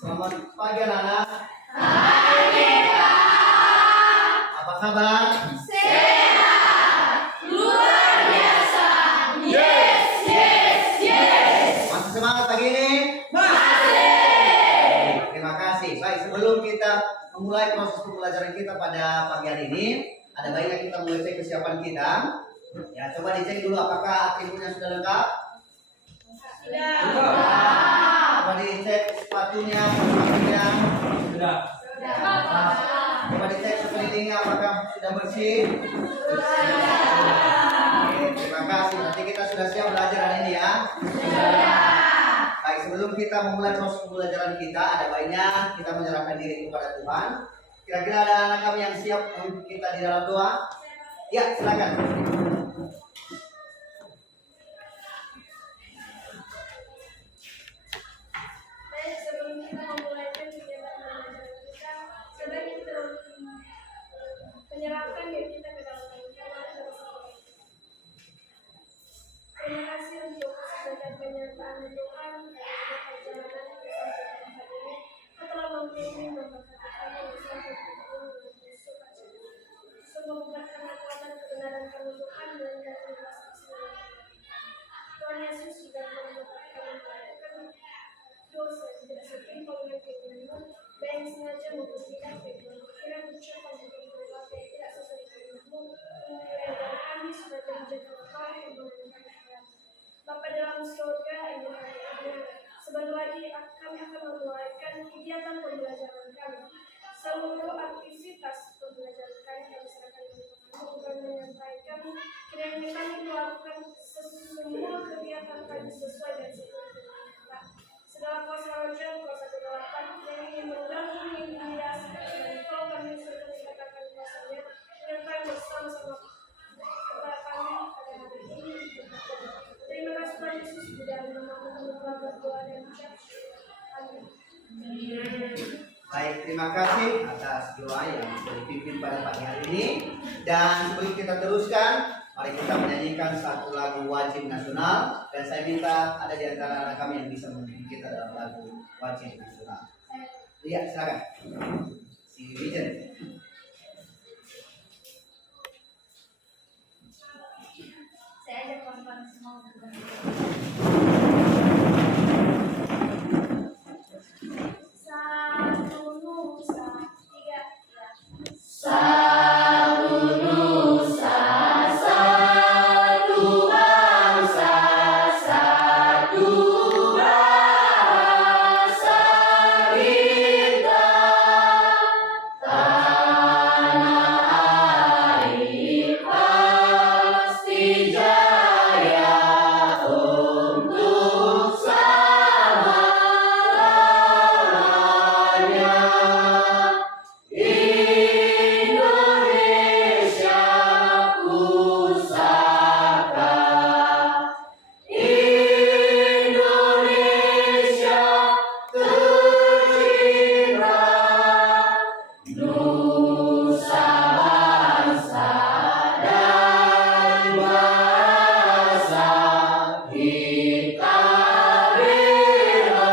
Selamat pagi anak-anak. Apa kabar? Masih semangat pagi ini? Terima kasih. Baik, sebelum kita memulai proses pembelajaran kita pada pagi hari ini, ada baiknya kita mulai cek kesiapan kita. Ya, coba dicek dulu apakah atributnya sudah lengkap. Coba dicek sepatunya. Sudah. Coba dicek sekelilingnya apakah sudah bersih. Oke, terima kasih. Nanti kita sudah siap belajar hari ini ya. Baik, sebelum kita memulai proses pembelajaran kita, ada baiknya kita menyerahkan diri kepada Tuhan. Kira-kira ada anak kami yang siap untuk kita di dalam doa? Ya, silakan. Baik, sebelum kita memulaikan kegiatan belajar kita, sebaiknya kita menyerahkan diri kita ke dalam Tuhan. Terima kasih untuk segala penyertaan Tuhan pada perjalanan kita sampai tempat ini. Kau telah membimbing memberkati kami sampai semoga kekuatan kebenaran kami Tuhan dan kami Tuhan Yesus sudah memberkati kami melakukan dosa yang tidak setimpal dengan keinginanmu dan yang sengaja maupun tidak pikiran ucapan dan perilaku yang tidak sesuai keinginanmu menilai kami sebagai menjaga kami yang mengenai Bapa dalam surga yang berkata sebentar lagi kami akan memulaikan kegiatan pembelajaran kami. Seluruh aktivitas pembelajaran kami serahkan kepada menyampaikan kiranya kami melakukan semua kegiatan kami sesuai dan sesuai dengan Tuhan. Segala kuasa roja, kuasa kegelapan yang ingin mengganggu, ingin menyiasat, dan kau kami sudah dikatakan kuasanya dengan kami bersama-sama kepada kami pada hari ini. Terima kasih Tuhan Yesus di dalam nama kami telah berdoa dan ucap syukur. Amin. Baik, terima kasih atas doa yang sudah dipimpin pada pagi hari ini. Dan sebelum kita teruskan, mari kita menyanyikan satu lagu wajib nasional. Dan saya minta ada di antara anak kami yang bisa memimpin kita dalam lagu wajib nasional. Iya, silakan. Si Wijen. Saya ajak kawan-kawan semua untuk bernyanyi. Satu nusa, tiga. Satu nusa, satu bangsa, satu bahasa kita. Tanah air pasti jaya untuk selama-lamanya. Indonesia pusaka, Indonesia tercinta, nusa bangsa dan bahasa kita bela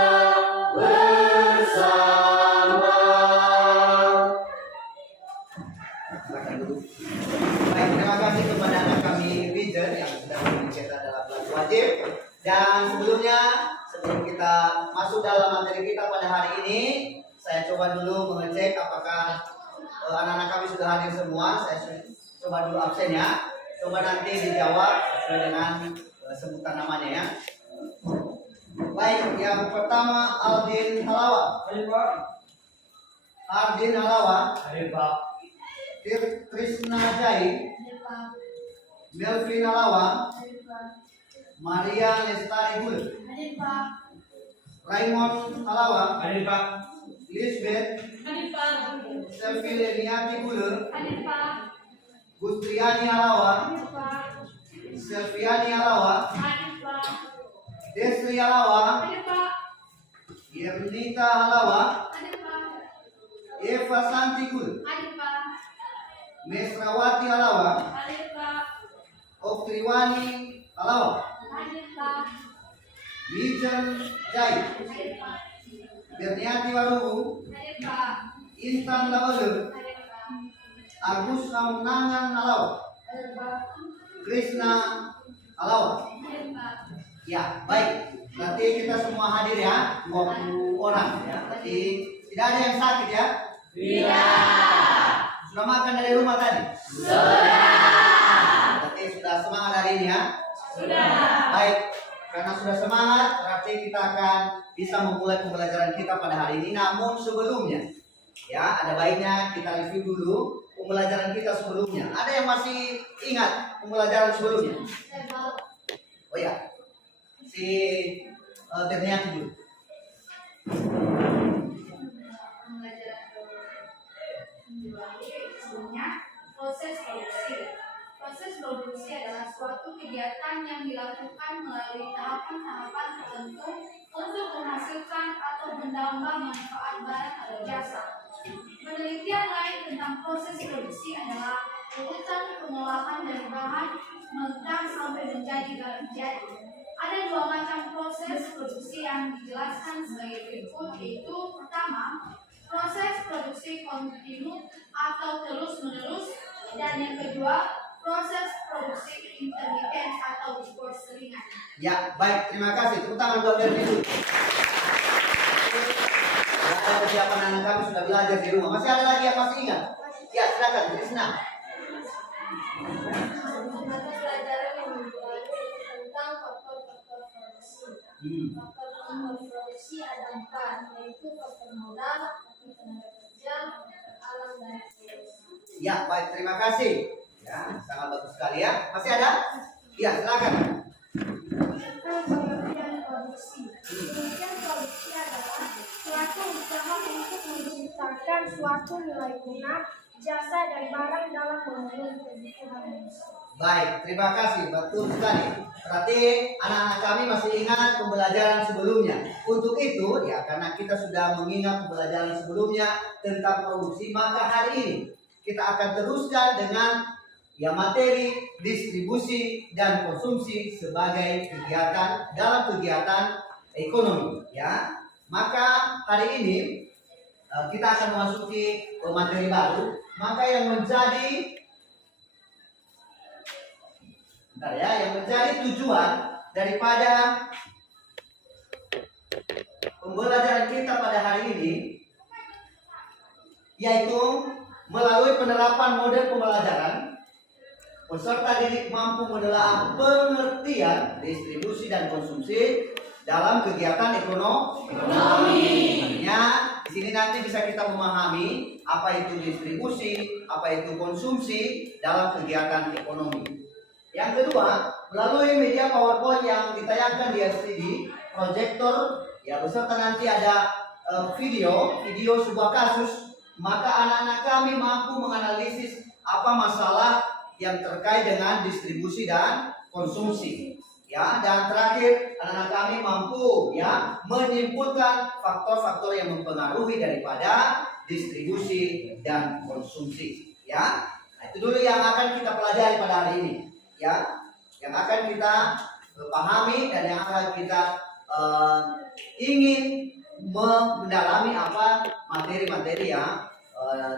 bersama. Silakan dulu. Baik, terima kasih kepada anak kami Wijen yang sudah memimpin kita dalam lagu wajib. Dan sebelum kita masuk dalam materi kita pada hari ini, saya coba dulu mengecek apakah anak-anak kami sudah hadir semua. Saya coba dulu absennya. Coba nanti dijawab sesuai dengan sebutan namanya ya. Baik, yang pertama Aldin Halawa. Hadir Pak. Aldin Halawa, Hadir Pak. Trisna Jai, Melvin Halawa, Maria Lestari Gul, Raymond Halawa, Hadir Pak. Lisbeth, Selvi Leniati Gul, Gustriani Halawa, Selviani Halawa, Desri Halawa, Yernita Halawa, Eva Santigul, Mesrawati Halawa, Oktriwani Halawa, Wijen Jai, Berniati Waru, Hadir Pak. Intan Lawale, Hadir Pak. Agus Kamunangan Alaw, Hadir Pak. Krishna Alaw. Hadir Pak. Ya, baik. Berarti kita semua hadir ya, 20 orang ya. Berarti tidak ada yang sakit ya? Tidak. Sudah makan dari rumah tadi? Sudah. Berarti sudah semangat hari ini ya? Sudah. Baik, karena sudah semangat, berarti kita akan bisa memulai pembelajaran kita pada hari ini. Namun sebelumnya, ya ada baiknya kita review dulu pembelajaran kita sebelumnya. Ada yang masih ingat pembelajaran sebelumnya? Saya mau. Oh ya, si Berniati dulu. Pembelajaran sebelumnya proses produksi. Proses produksi adalah suatu kegiatan yang dilakukan melalui tahapan-tahapan tertentu untuk menghasilkan atau menambah manfaat barang atau jasa. Penelitian lain tentang proses produksi adalah urutan pengolahan dari bahan mentah sampai menjadi barang jadi. Ada dua macam proses produksi yang dijelaskan sebagai berikut, yaitu pertama, proses produksi kontinu atau terus-menerus, dan yang kedua, proses produksi intermiten atau berselingan. Ya, baik, terima kasih. Tepuk tangan buat Berni dulu. Ada persiapan anak kami sudah belajar di rumah. Masih ada lagi yang masih ingat? Ya, silakan, Krishna. Mata pelajaran yang dimulai tentang faktor-faktor produksi. Faktor-faktor produksi ada 4, yaitu faktor modal, faktor tenaga kerja, faktor alam, dan seterusnya. Ya, baik, terima kasih. Ya, sangat bagus sekali ya. Masih ada? Ya, silakan. Tentang pengertian produksi. Pengertian produksi adalah suatu usaha untuk menciptakan suatu nilai guna, jasa, dan barang dalam memenuhi kebutuhan manusia. Baik, terima kasih. Betul sekali. Berarti anak-anak kami masih ingat pembelajaran sebelumnya. Untuk itu, ya karena kita sudah mengingat pembelajaran sebelumnya tentang produksi, maka hari ini kita akan teruskan dengan ya materi distribusi dan konsumsi sebagai kegiatan dalam kegiatan ekonomi. Ya, maka hari ini kita akan memasuki materi baru. Maka yang menjadi yang menjadi tujuan daripada pembelajaran kita pada hari ini yaitu melalui penerapan model pembelajaran peserta didik mampu menelaah pengertian distribusi dan konsumsi dalam kegiatan ekonomi. Artinya di sini nanti bisa kita memahami apa itu distribusi, apa itu konsumsi dalam kegiatan ekonomi. Yang kedua, melalui media PowerPoint yang ditayangkan di LCD, proyektor, ya beserta nanti ada video sebuah kasus, maka anak-anak kami mampu menganalisis apa masalah yang terkait dengan distribusi dan konsumsi. Ya, dan terakhir anak-anak kami mampu ya menyimpulkan faktor-faktor yang mempengaruhi daripada distribusi dan konsumsi. Ya, nah, itu dulu yang akan kita pelajari pada hari ini. Ya, yang akan kita pahami dan yang akan kita ingin mendalami apa materi-materi yang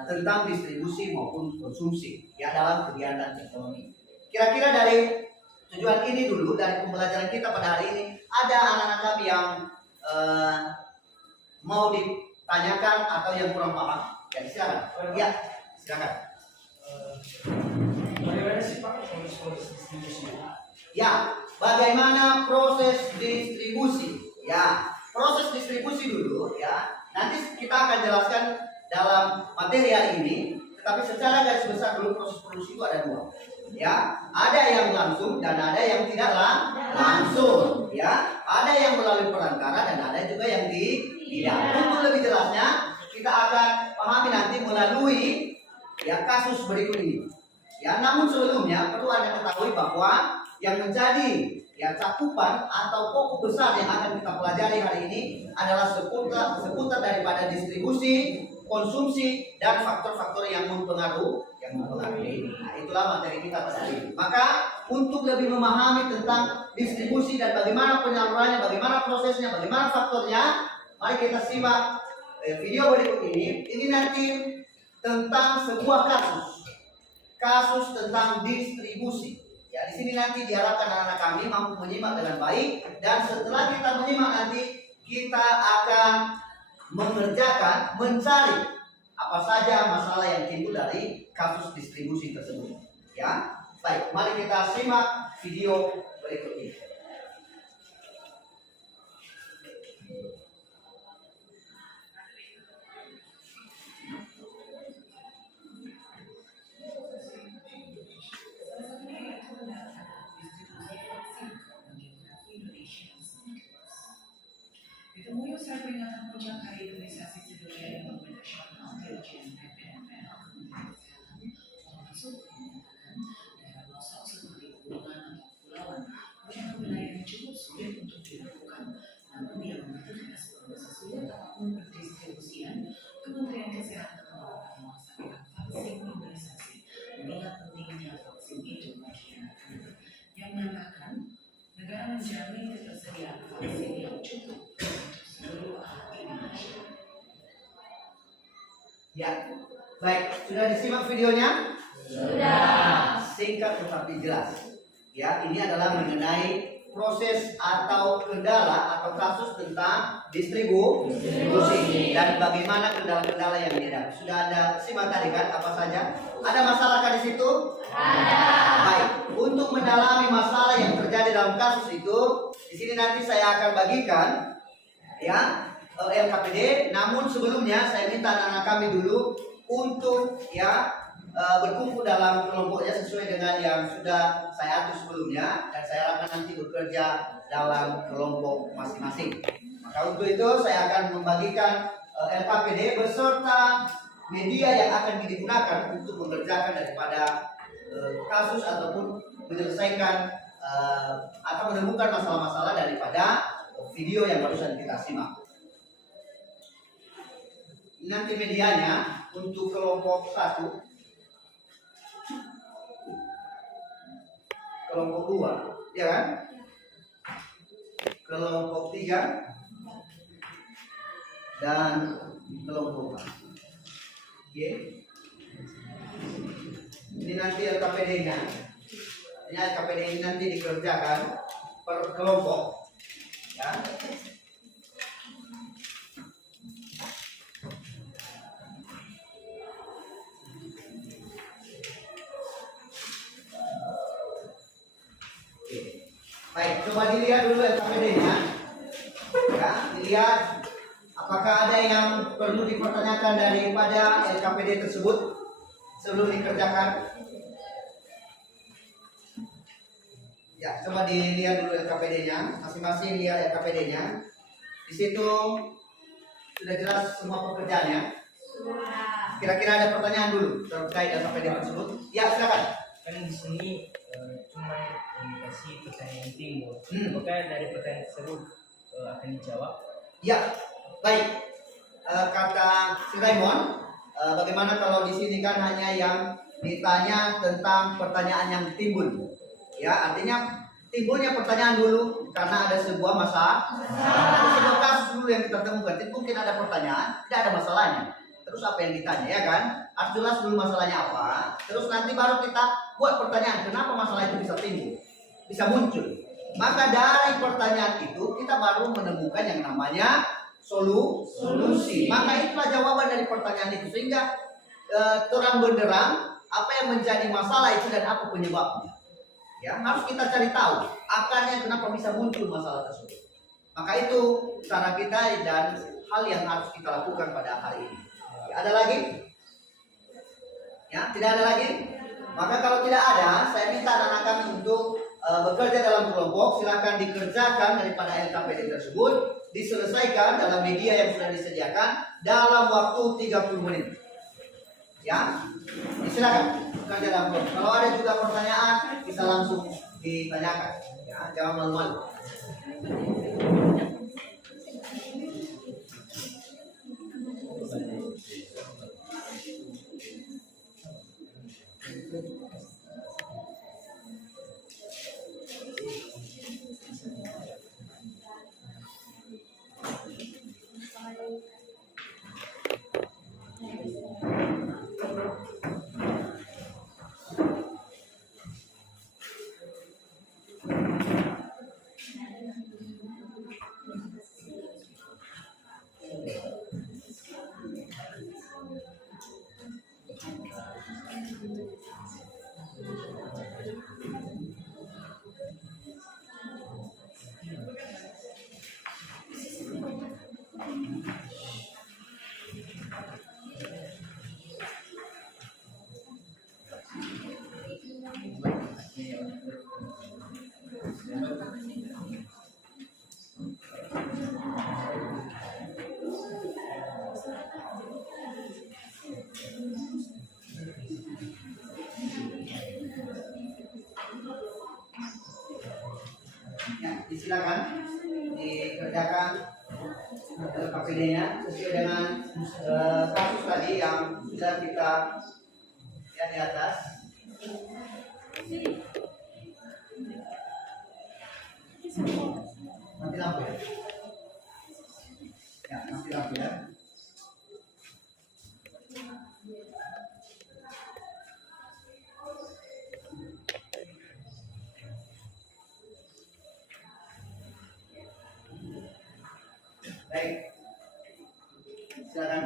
tentang distribusi maupun konsumsi ya dalam kegiatan ekonomi. Kira-kira dari tujuan ini dulu, dari pembelajaran kita pada hari ini, ada anak-anak kami yang mau ditanyakan atau yang kurang paham? Ya, silakan. Ya, silakan. Bagaimana sih Pak proses distribusi? Ya, bagaimana proses distribusi? Ya, proses distribusi dulu ya. Nanti kita akan jelaskan dalam materi hari ini. Tetapi secara garis besar dulu proses produksi itu ada dua. Ya, ada yang langsung dan ada yang tidak langsung. Ya, ada yang melalui perantara dan ada juga yang tidak. Untuk lebih jelasnya kita akan pahami nanti melalui ya kasus berikut ini. Ya, namun sebelumnya perlu Anda ketahui bahwa yang menjadi ya cakupan atau pokok besar yang akan kita pelajari hari ini adalah seputar daripada distribusi, konsumsi, dan faktor-faktor yang mempengaruhi. Nah, itulah materi kita pada hari ini. Maka untuk lebih memahami tentang distribusi dan bagaimana penyalurannya, bagaimana prosesnya, bagaimana faktornya, mari Mari kita simak video berikut ini. Ini nanti tentang sebuah kasus tentang distribusi. Ya, di sini nanti diharapkan anak-anak kami mampu menyimak dengan baik, dan setelah kita menyimak nanti kita akan mencari apa saja masalah yang timbul dari kasus distribusi tersebut. Ya, baik, mari kita simak video berikut ini. Ditemui usai peringatan puncak Hari Imunisasi Sedunia Ekonomi Nasional Dirjen PPNPL Kementerian Kesehatan, termasuk menyatakan daerah pelosok seperti pegunungan atau kepulauan merupakan wilayah yang cukup sulit untuk dilakukan. Namun dia mengatakan bahwa sesulit apapun pendistribusian, Kementerian Kesehatan tetap melaksanakan vaksin imunisasi mengingat pentingnya vaksin itu bagi anak-anak. Yang menambahkan negara menjamin ketersediaan vaksin yang cukup untuk seluruh anak Indonesia. Ya, baik, sudah disimak videonya? Sudah. Singkat tetapi jelas. Ya, ini adalah mengenai proses atau kendala atau kasus tentang distribusi dan bagaimana kendala-kendala yang dihadapi. Sudah Anda simak tadi kan apa saja? Ada masalah kan di situ? Ada. Baik, untuk mendalami masalah yang terjadi dalam kasus itu, di sini nanti saya akan bagikan ya LKPD. Namun sebelumnya saya minta anak-anak kami dulu untuk ya berkumpul dalam kelompoknya sesuai dengan yang sudah saya atur sebelumnya, dan saya akan nanti bekerja dalam kelompok masing-masing. Maka untuk itu saya akan membagikan LKPD beserta media yang akan digunakan untuk mengerjakan daripada kasus ataupun menyelesaikan atau menemukan masalah-masalah daripada video yang barusan kita simak. Nanti medianya untuk kelompok 1, kelompok 2, ya kan? Kelompok 3 dan kelompok 4. Oke. Ini nanti LKPD-nya. Ini LKPD ini nanti dikerjakan per kelompok, ya. Baik, coba dilihat dulu LKPD-nya. Ya, dilihat apakah ada yang perlu dipertanyakan daripada LKPD tersebut sebelum dikerjakan. Ya, coba dilihat dulu LKPD-nya. Masing-masing lihat LKPD-nya. Di situ sudah jelas semua pekerjaannya. Kira-kira ada pertanyaan dulu terkait LKPD tersebut? Ya, silakan. Kan di sini cuma indikasi pertanyaan yang timbul. Apakah dari pertanyaan tersebut akan dijawab? Ya, baik. Kata si Raymond, bagaimana kalau di sini kan hanya yang ditanya tentang pertanyaan yang timbul? Ya, artinya timbulnya pertanyaan dulu karena ada sebuah masalah. Ada sebuah kasus dulu yang kita temukan. Jadi mungkin ada pertanyaan, tidak ada masalahnya. Terus apa yang ditanya, ya kan? Harus jelas dulu masalahnya apa. Terus nanti baru kita buat pertanyaan, kenapa masalah itu bisa timbul, bisa muncul. Maka dari pertanyaan itu kita baru menemukan yang namanya solusi. Maka itulah jawaban dari pertanyaan itu, sehingga terang benderang apa yang menjadi masalah itu dan apa penyebabnya. Ya, harus kita cari tahu akarnya kenapa bisa muncul masalah tersebut. Maka itu cara kita dan hal yang harus kita lakukan pada hari ini. Ada lagi? Ya, tidak ada lagi? Maka kalau tidak ada, saya minta anak-anak kami untuk bekerja dalam kelompok. Silakan dikerjakan daripada LKPD tersebut, diselesaikan dalam media yang sudah disediakan dalam waktu 30 menit. Ya, silakan bekerja dalam kelompok. Kalau ada juga pertanyaan, bisa langsung ditanyakan. Ya, jangan malu-malu. silakan dikerjakan KPD-nya sesuai dengan kasus tadi yang sudah kita lihat di atas. Mati lampu ya? Ya, mati lampu ya. Baik, silakan.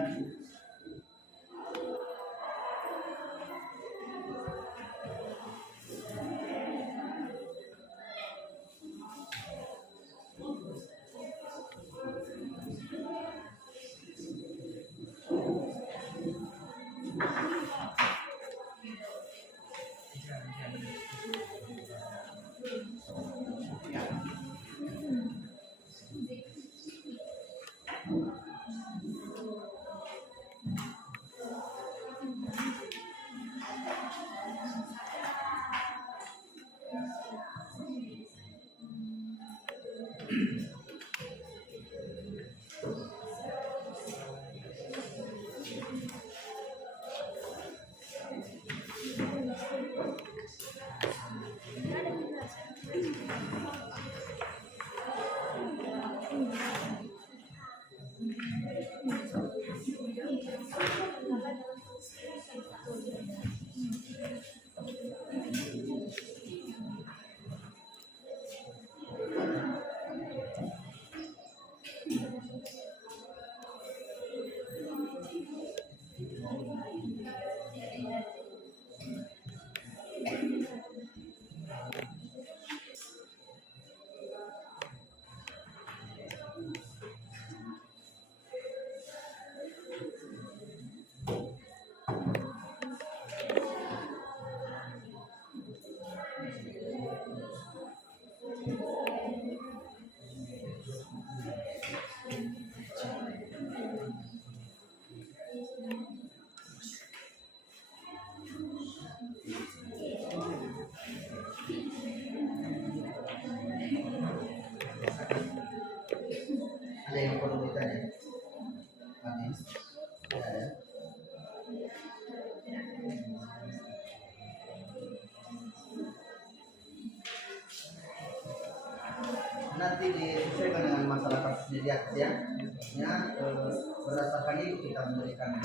Ada yang perlu ditanya? Mati? Tidak ada. Nanti disesuaikan dengan masalah kasusnya di atas ya. Ya, berdasarkan itu kita memberikan.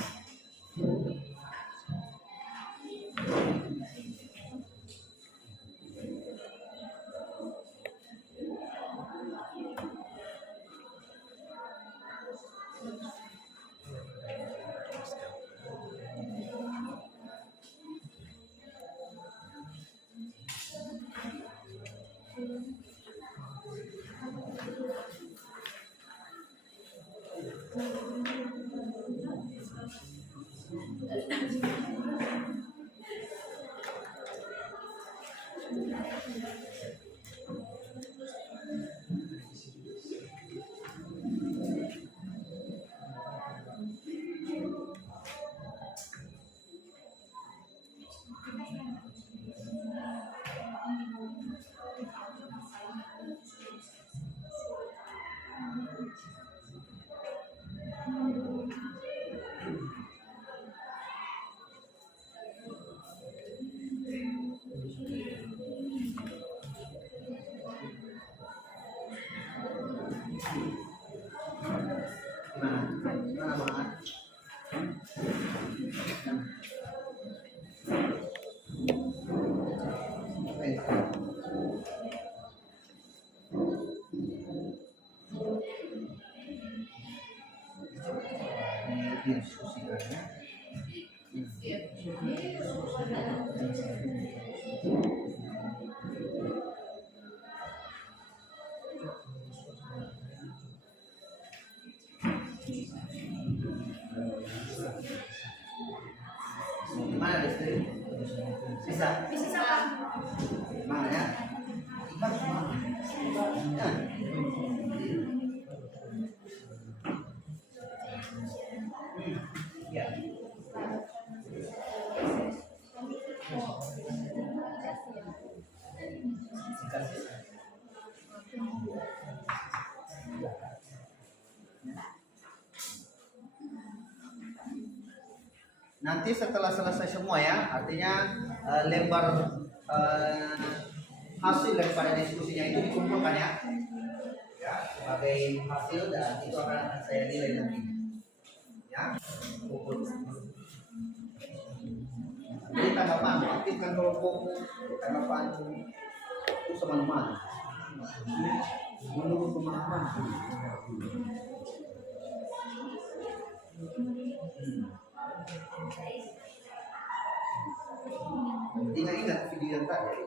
Gimana Mak? Diskusikan ya. Gimana Destri? Bisa? Bisa Pak. Mana ya? Ikhlas mana? Ya. Ya. Kasih. Nanti setelah selesai semua ya, artinya lembar hasil daripada diskusinya itu dikumpulkan ya, sebagai hasil dan itu akan saya nilai nanti. Ya, kumpul. Jadi tanggapan, aktifkan kelompokmu, tanggapan itu sama-sama. Menurut pemahaman. Ingat-ingat video yang tadi.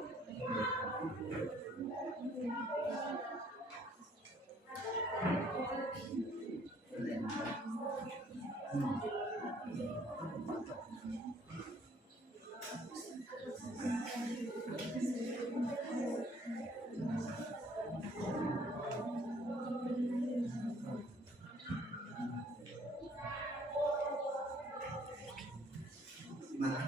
Gimana?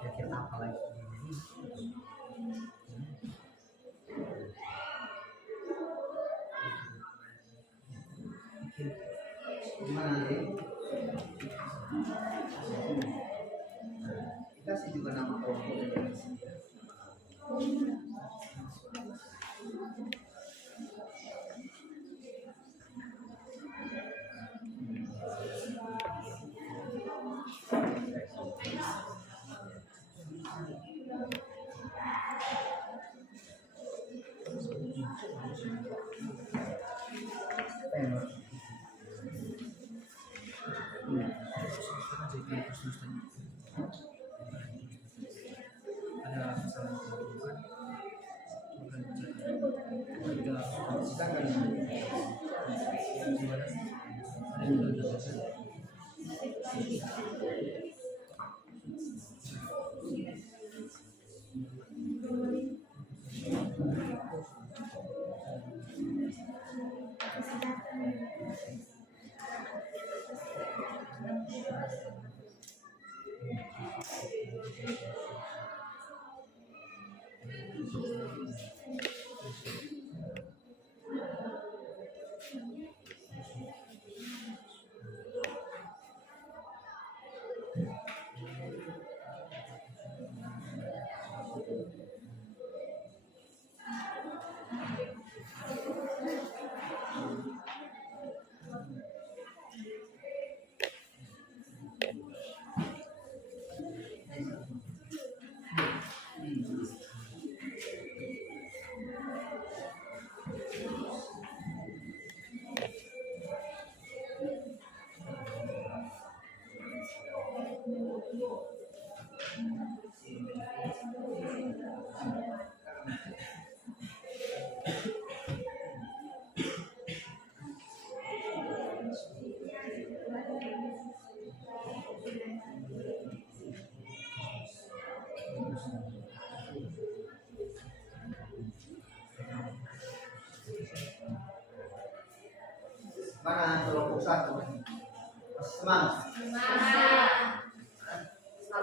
Kira-kira apa lagi? Gimana nanti? Kasih juga nama kelompok. Mana kelompok satu? Semangat.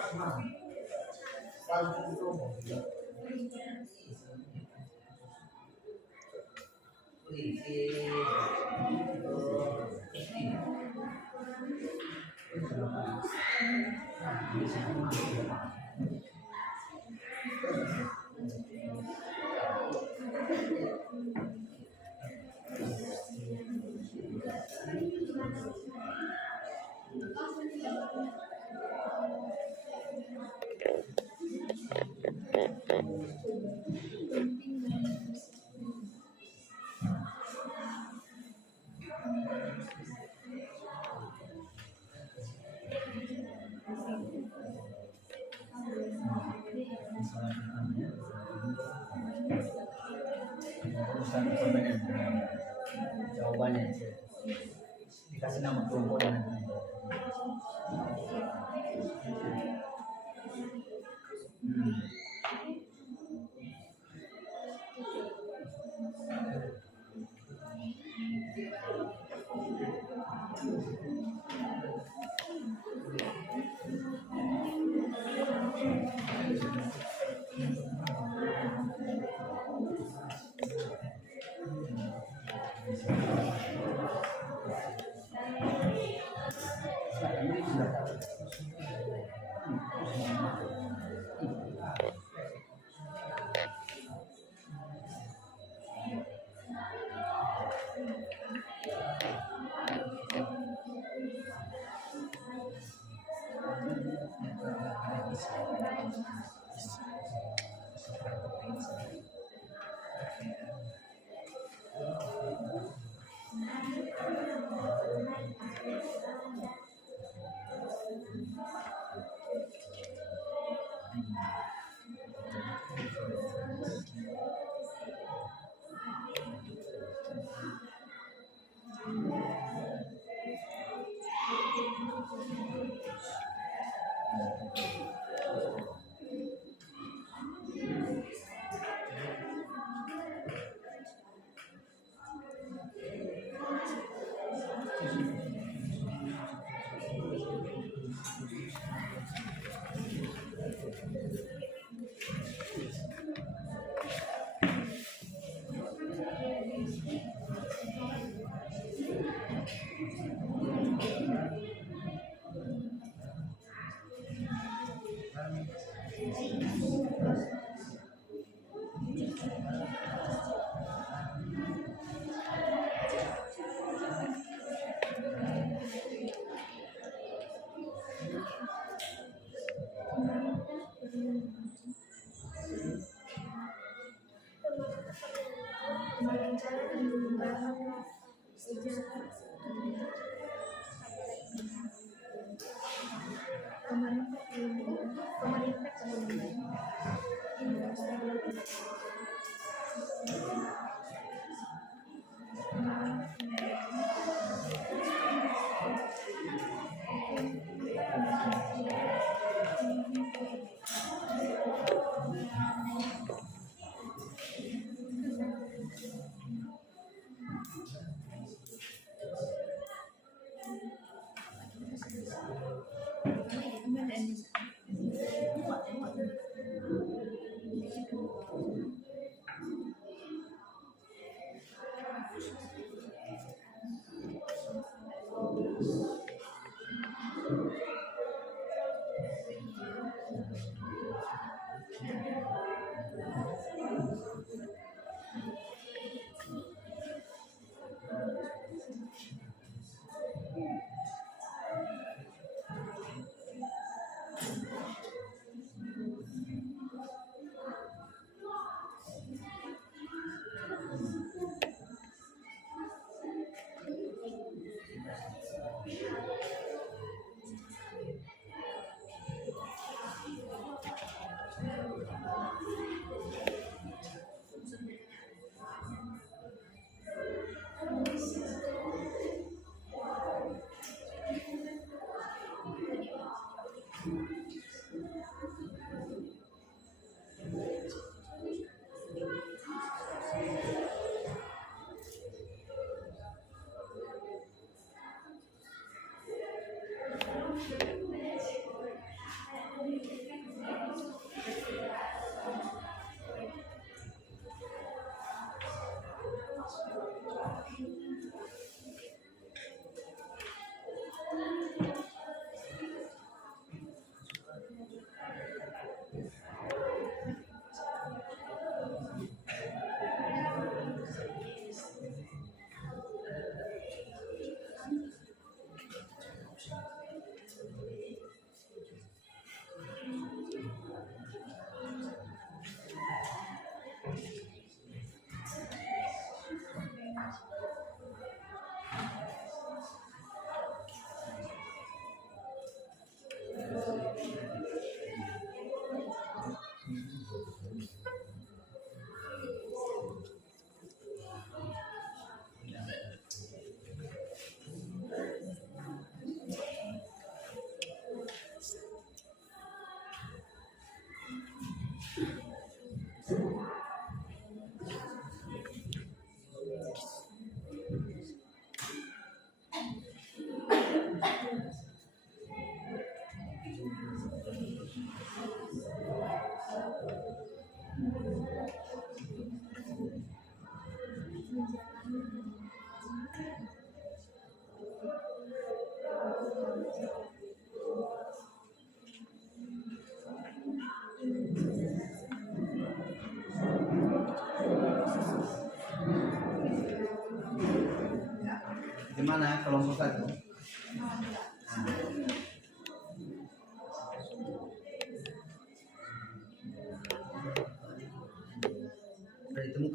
Semangat. Selalu kelompok. satu pertanyaan jawabannya dikasih nama kelompok dan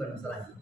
bukan masalahnya.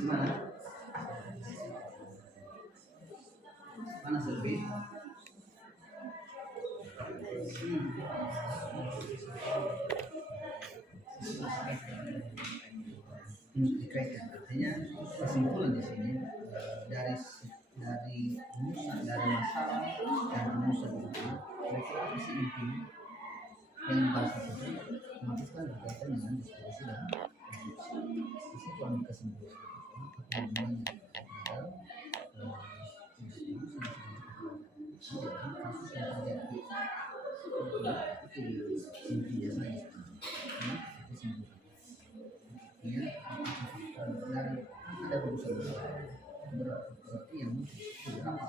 Gimana? Mana Selvi? Dikaitkan, artinya kesimpulan di sini dari masalah dan rumusan itu mereka isi inti yang bahasa tersebut otomatis kan berkaitan dengan diskusi dan konstruksi. Di situ ambil kesimpulan apa hubungannya antara diskusi dalam kasus yang terjadi itu intinya saja. Itu simpulan. Ya, dari ada urusan berarti yang beberapa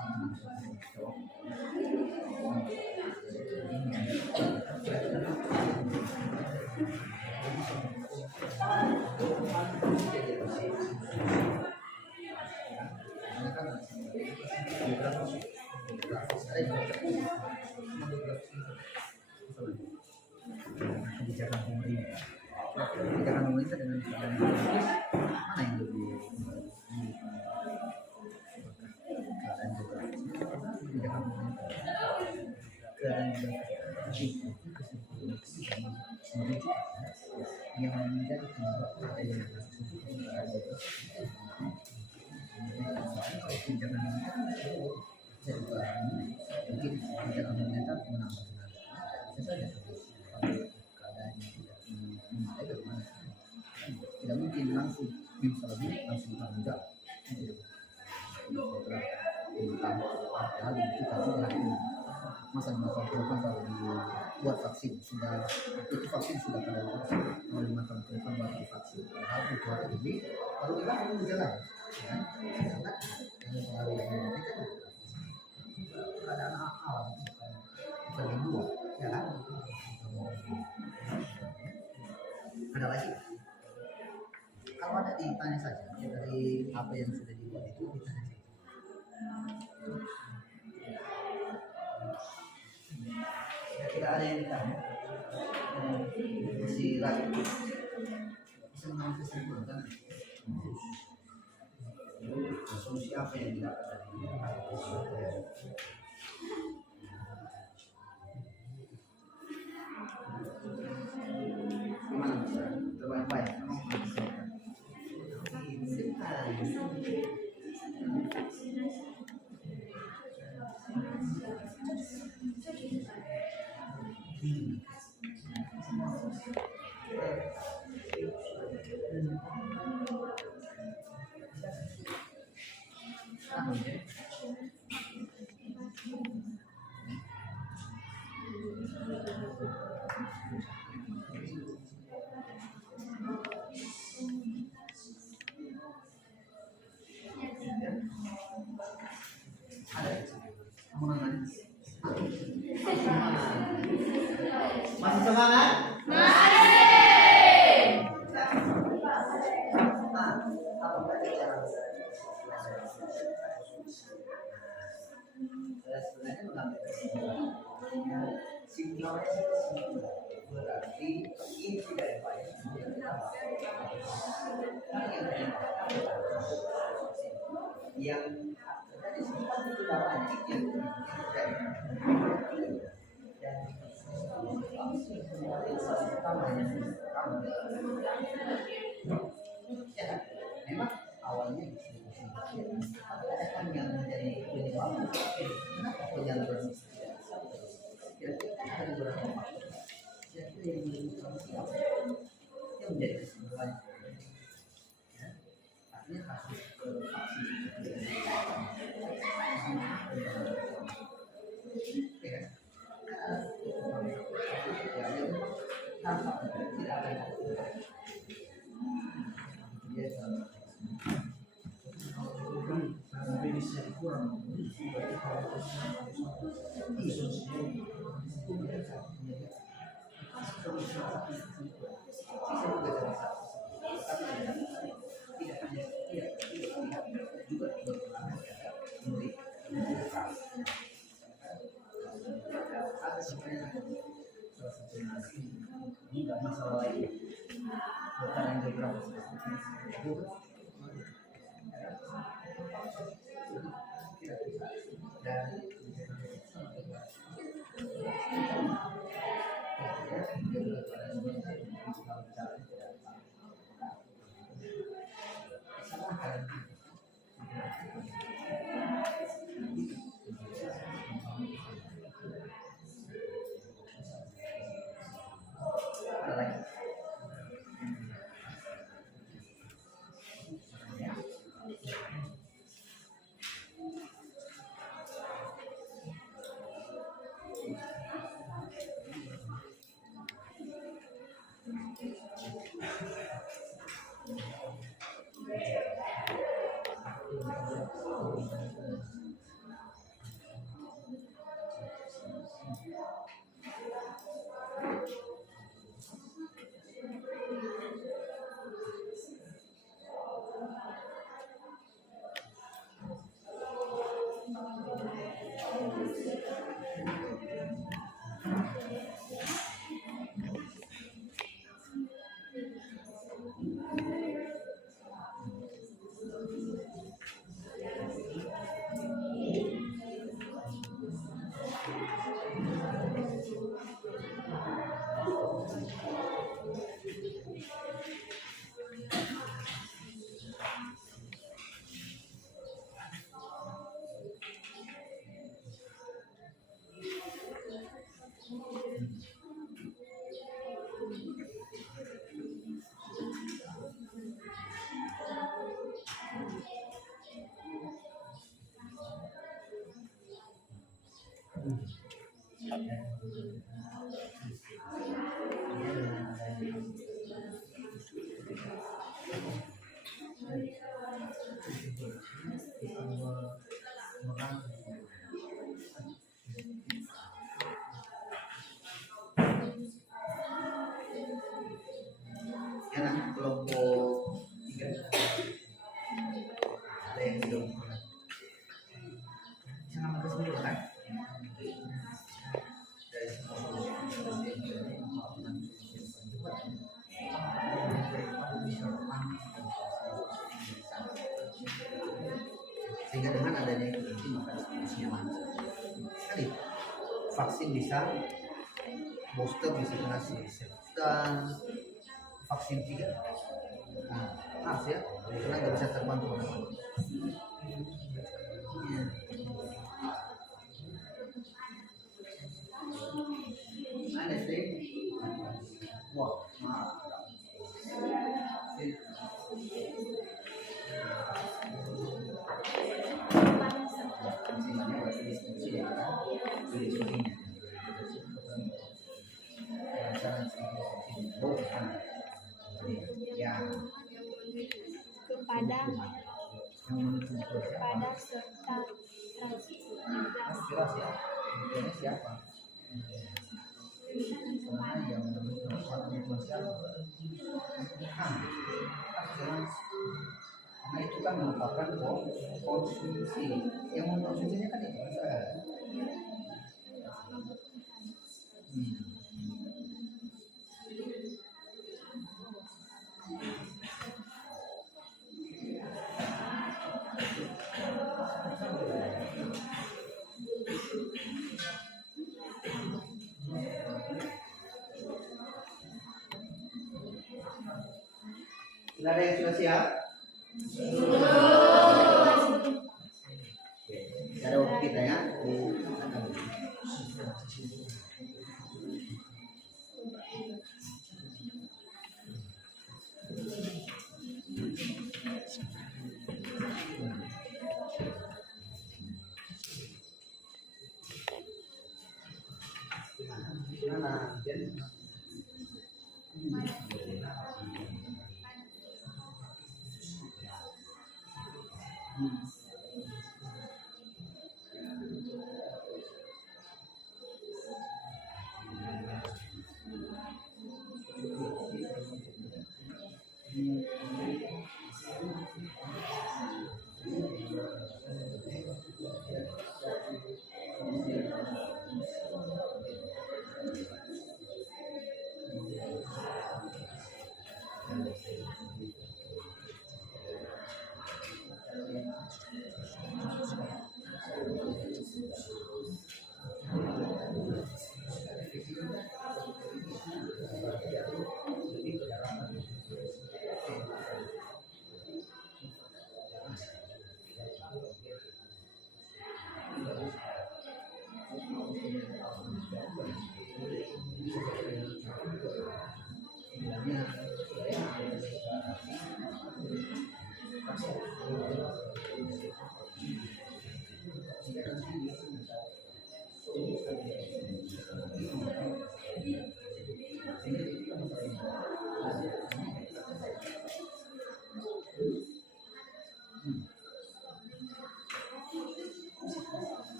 kebijakan saya juga mungkin kebijakan pemerintah menambah tenaga bisa saja kalau keadaannya tidak memadai bagaimana tidak mungkin langsung misalnya langsung tanggung jawab tidak padahal itu kami hari ini masa 5 tahun ke depan baru dibuat vaksin sudah itu vaksin sudah pada tahun 5 tahun ke depan baru divaksin padahal untuk hari ini baru kita belum berjalan ya sedangkan yang pengaruh yang ini kan keadaan alam bukan yang dua ya kan ada lagi kalau ada ditanya saja dari apa yang sudah dibuat itu ditanya saja. Tidak ada yang ditanya masih lagi bisa mengambil kesimpulan kan solusi apa yang didapat dari gimana bisa terbaik-baik Masih semangat? Sebenarnya mengambil kesimpulan berarti inti dari baik yang terjadi sempat itu namanya yang ya memang awalnya yang menjadi penyebab kenapa perjalanan kira-kira ada beberapa faktor kira-kira yang menjadi kesimpulan ya artinya kasus vaksin tidak ada medisnya kurang masalah lain bukan yang geografis dan ada lagi Sekarang kelompok 3 ada yang belum bisa ngambil semua kan? Dari sehingga dengan adanya itu maka nyaman sekali. Vaksin bisa, booster bisa kasih dan vaksin 3 harus ya, karena nggak bisa terbantu. Ya. Ada sih, wah, maaf. Ya. kepada serta transisi jelas ya, ini siapa? Karena yang menentukan itu siapa? Jelas. Karena itu kan merupakan konsumsi. Yang mengkonsumsinya kan itu masyarakat. Sudah ada yang sudah siap? Ada waktu kita ya. Gimana?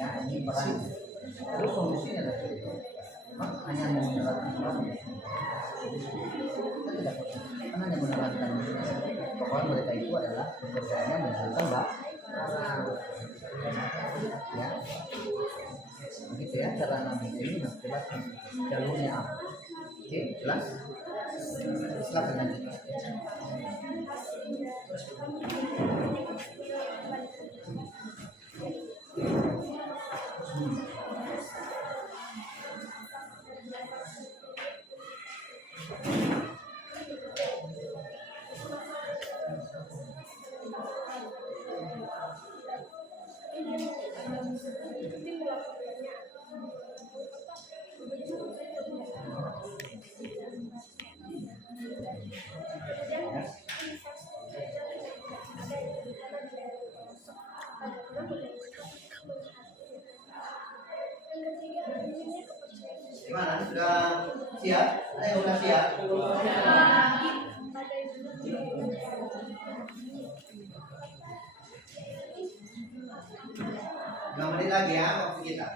Ya, ini peran. Terus solusinya dari itu memang hanya menerapkan kita tidak karena hanya menerapkan bahwa mereka itu adalah pekerjaannya menentukan ya begitu ya cara namanya ini jelas jalurnya apa. Oke, jelas. Silakan lanjut. Gimana? Sudah siap? Ada yang sudah siap? Dua menit lagi ya waktu kita.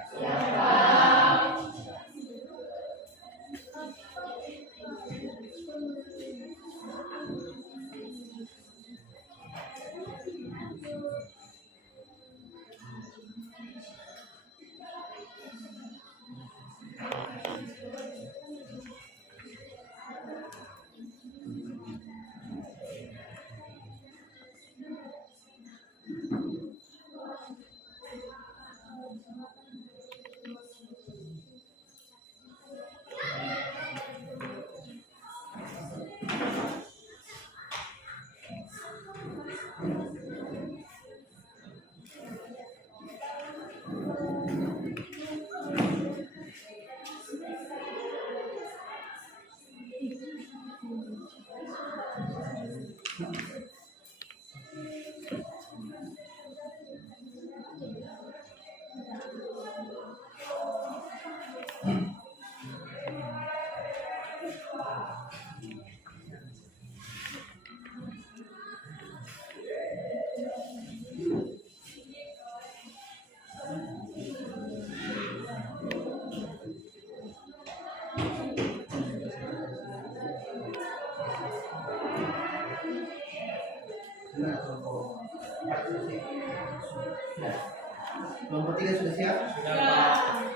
Kelompok 3 sudah siap?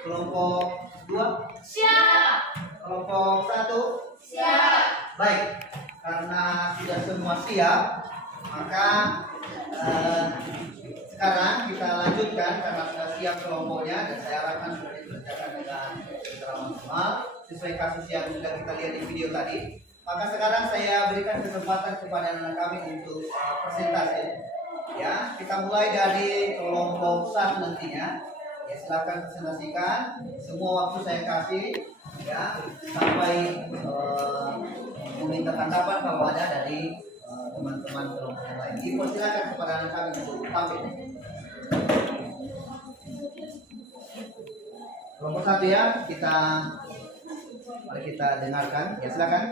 Kelompok 2? Siap. Kelompok 1? Siap. Baik, karena sudah semua siap, maka sekarang kita lanjutkan karena sudah siap kelompoknya dan saya harapkan sudah dikerjakan dengan secara maksimal sesuai kasus yang sudah kita lihat di video tadi. Maka sekarang saya berikan kesempatan kepada anak kami untuk presentasi. Ya, kita mulai dari kelompok 1 nantinya. Ya, silakan presentasikan. Semua waktu saya kasih ya sampai meminta tanggapan kalau ada dari teman-teman kelompok yang lain. Dipersilakan kepada anak kami untuk tampil. Kelompok 1 ya, mari kita dengarkan. Ya, silakan.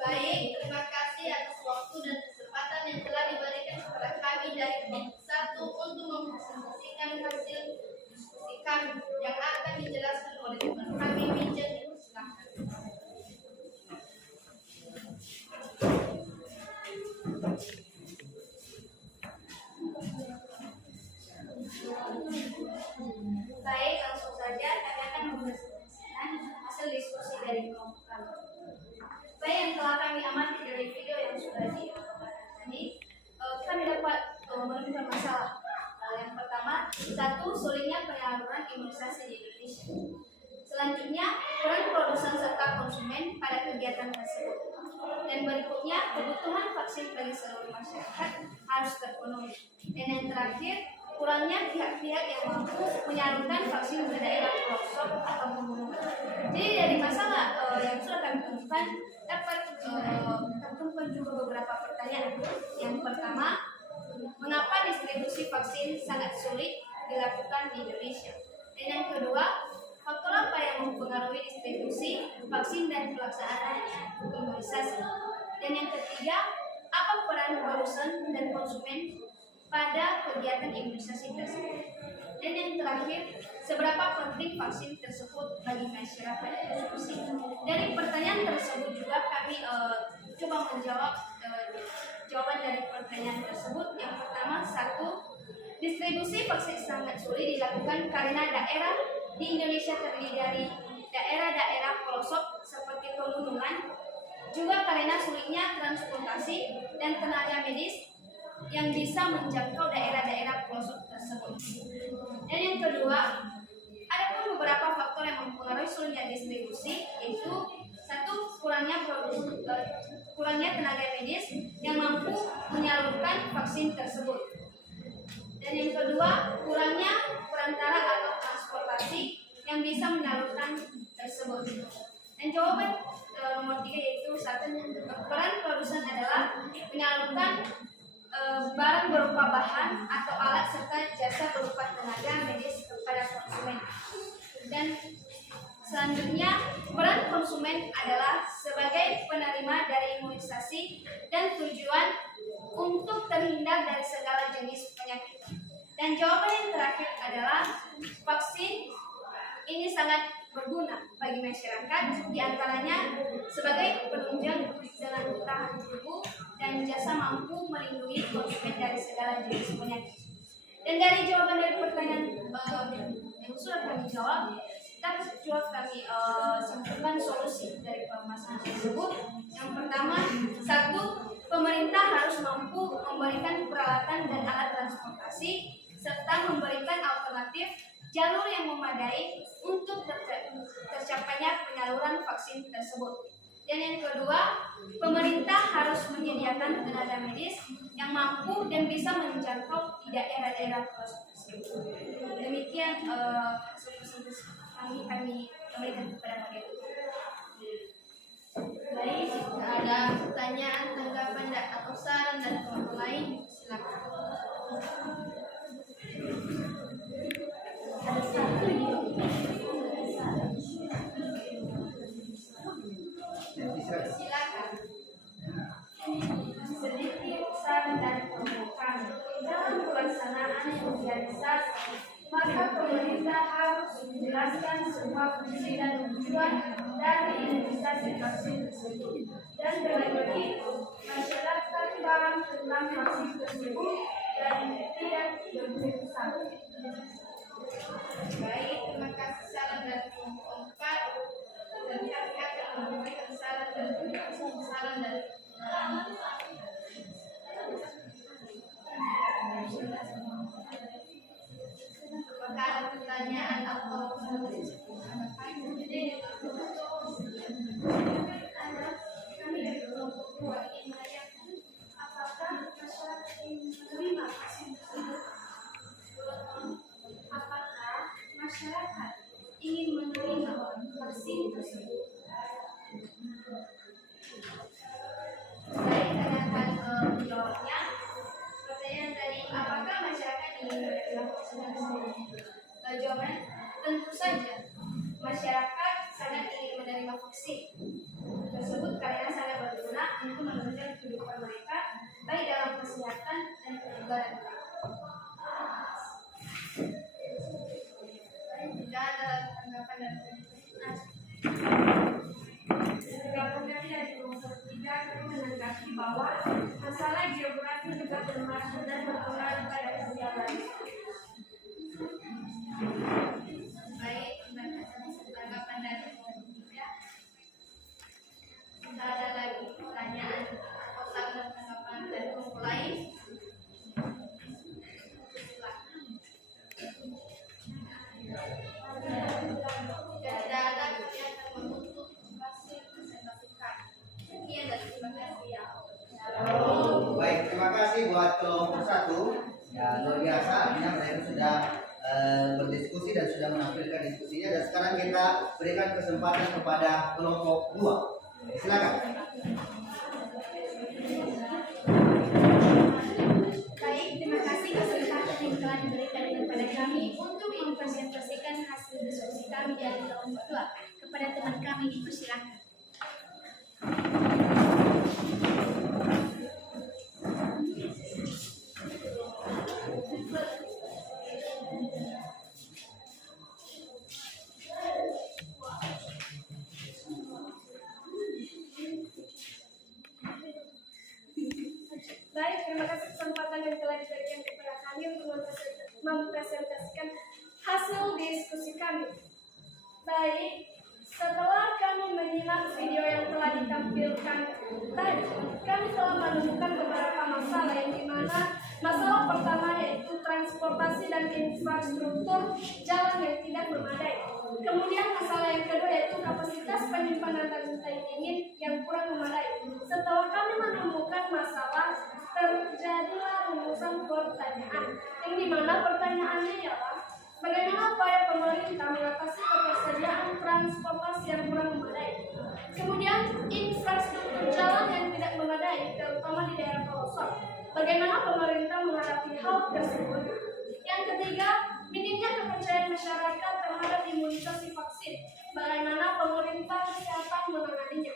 Baik, terima kasih atas waktu dan kesempatan yang telah diberikan kepada kami dari kelompok 1 untuk mempresentasikan hasil diskusi kami yang akan dijelaskan oleh teman kami Wijen. Silakan. Baik, langsung saja kami akan mempresentasikan hasil diskusi dari kelompok kami. Baik, yang telah kami amati dari video yang sudah diupload tadi, kami dapat menemukan masalah Satu, sulitnya penyaluran imunisasi di Indonesia. Selanjutnya, peran produsen serta konsumen pada kegiatan tersebut. Dan berikutnya, kebutuhan vaksin bagi seluruh masyarakat harus terpenuhi. Dan yang terakhir, kurangnya pihak-pihak yang mampu menyalurkan vaksin ke daerah pelosok atau pegunungan. Jadi dari masalah yang sudah kami temukan, dapat terkumpul juga beberapa pertanyaan. Yang pertama, mengapa distribusi vaksin sangat sulit dilakukan di Indonesia? Dan yang kedua, faktor apa yang mempengaruhi distribusi vaksin dan pelaksanaan imunisasi? Dan yang ketiga, apa peran produsen dan konsumen pada kegiatan imunisasi tersebut? Dan yang terakhir, seberapa penting vaksin tersebut bagi masyarakat konsumsi? Dari pertanyaan tersebut juga kami coba menjawab jawaban dari pertanyaan tersebut. Yang pertama, satu, distribusi vaksin sangat sulit dilakukan karena daerah di Indonesia terdiri dari daerah-daerah pelosok seperti pegunungan, juga karena sulitnya transportasi dan tenaga medis yang bisa menjangkau daerah-daerah pelosok tersebut. Dan yang kedua, ada pun beberapa faktor yang mempengaruhi sulitnya distribusi, yaitu satu, kurangnya tenaga medis yang mampu menyalurkan vaksin tersebut. Dan yang kedua, kurangnya perantara atau transportasi yang bisa menyalurkan tersebut. Dan jawaban nomor 3 yaitu satu, peran produsen adalah menyalurkan barang berupa bahan atau alat serta jasa berupa tenaga medis kepada konsumen. Dan selanjutnya, peran konsumen adalah sebagai penerima dari imunisasi dan tujuan untuk terhindar dari segala jenis penyakit. Dan jawaban yang terakhir adalah vaksin ini sangat berguna bagi masyarakat, diantaranya sebagai penunjang dengan tahan tubuh dan jasa mampu melindungi konsumen dari segala jenis penyakit. Dan dari jawaban dari pertanyaan yang sudah kami jawab, dapat juga kami simpulkan solusi dari permasalahan tersebut. Yang pertama, satu, pemerintah harus mampu memberikan peralatan dan alat transportasi serta memberikan alternatif jalur yang memadai untuk tercapainya penyaluran vaksin tersebut. Dan yang kedua, pemerintah harus menyediakan tenaga medis yang mampu dan bisa menjangkau di daerah-daerah tersebut. Demikian hasil presentasi kami memberikan kepada model. Baik, jika ada pertanyaan, tanggapan, atau saran dari teman lain, silakan. Ada satu silakan. Sedikit saran dari pembukaan dalam pelaksanaan imunisasi, maka pemerintah harus menjelaskan semua fungsi dan tujuan dari imunisasi vaksin tersebut, dan dengan begitu masyarakat paham tentang vaksin tersebut dan tidak berbeda sama. Baik, terima kasih saran dari kelompok 4 dan kami akan memberikan saran dari apakah ada pertanyaan atau kami dari kelompok 2 ingin menanyakan namanya mereka sudah berdiskusi dan sudah menampilkan diskusinya, dan sekarang kita berikan kesempatan kepada kelompok 2. Silakan. Baik, terima kasih kesempatan yang telah diberikan kepada kami untuk mempresentasikan hasil diskusi kami dari kelompok 2. Kepada teman kami dipersilakan. Baik, terima kasih kesempatan yang telah diberikan kepada kami untuk mempresentasikan hasil diskusi kami. Baik, setelah kami menyimak video yang telah ditampilkan tadi, kami telah menemukan beberapa masalah yang dimana masalah pertama yaitu transportasi dan infrastruktur jalan yang tidak memadai. Kemudian masalah yang kedua yaitu kapasitas penyimpanan dan pendingin yang kurang memadai. Setelah kami menemukan masalah, terjadilah rumusan pertanyaan, yang dimana pertanyaannya ialah bagaimana upaya pemerintah mengatasi ketersediaan transportasi yang kurang memadai. Kemudian infrastruktur jalan yang tidak memadai, terutama di daerah pelosok. Bagaimana pemerintah menghadapi hal tersebut? Yang ketiga, minimnya kepercayaan masyarakat terhadap imunisasi vaksin. Bagaimana pemerintah kesehatan menanganinya?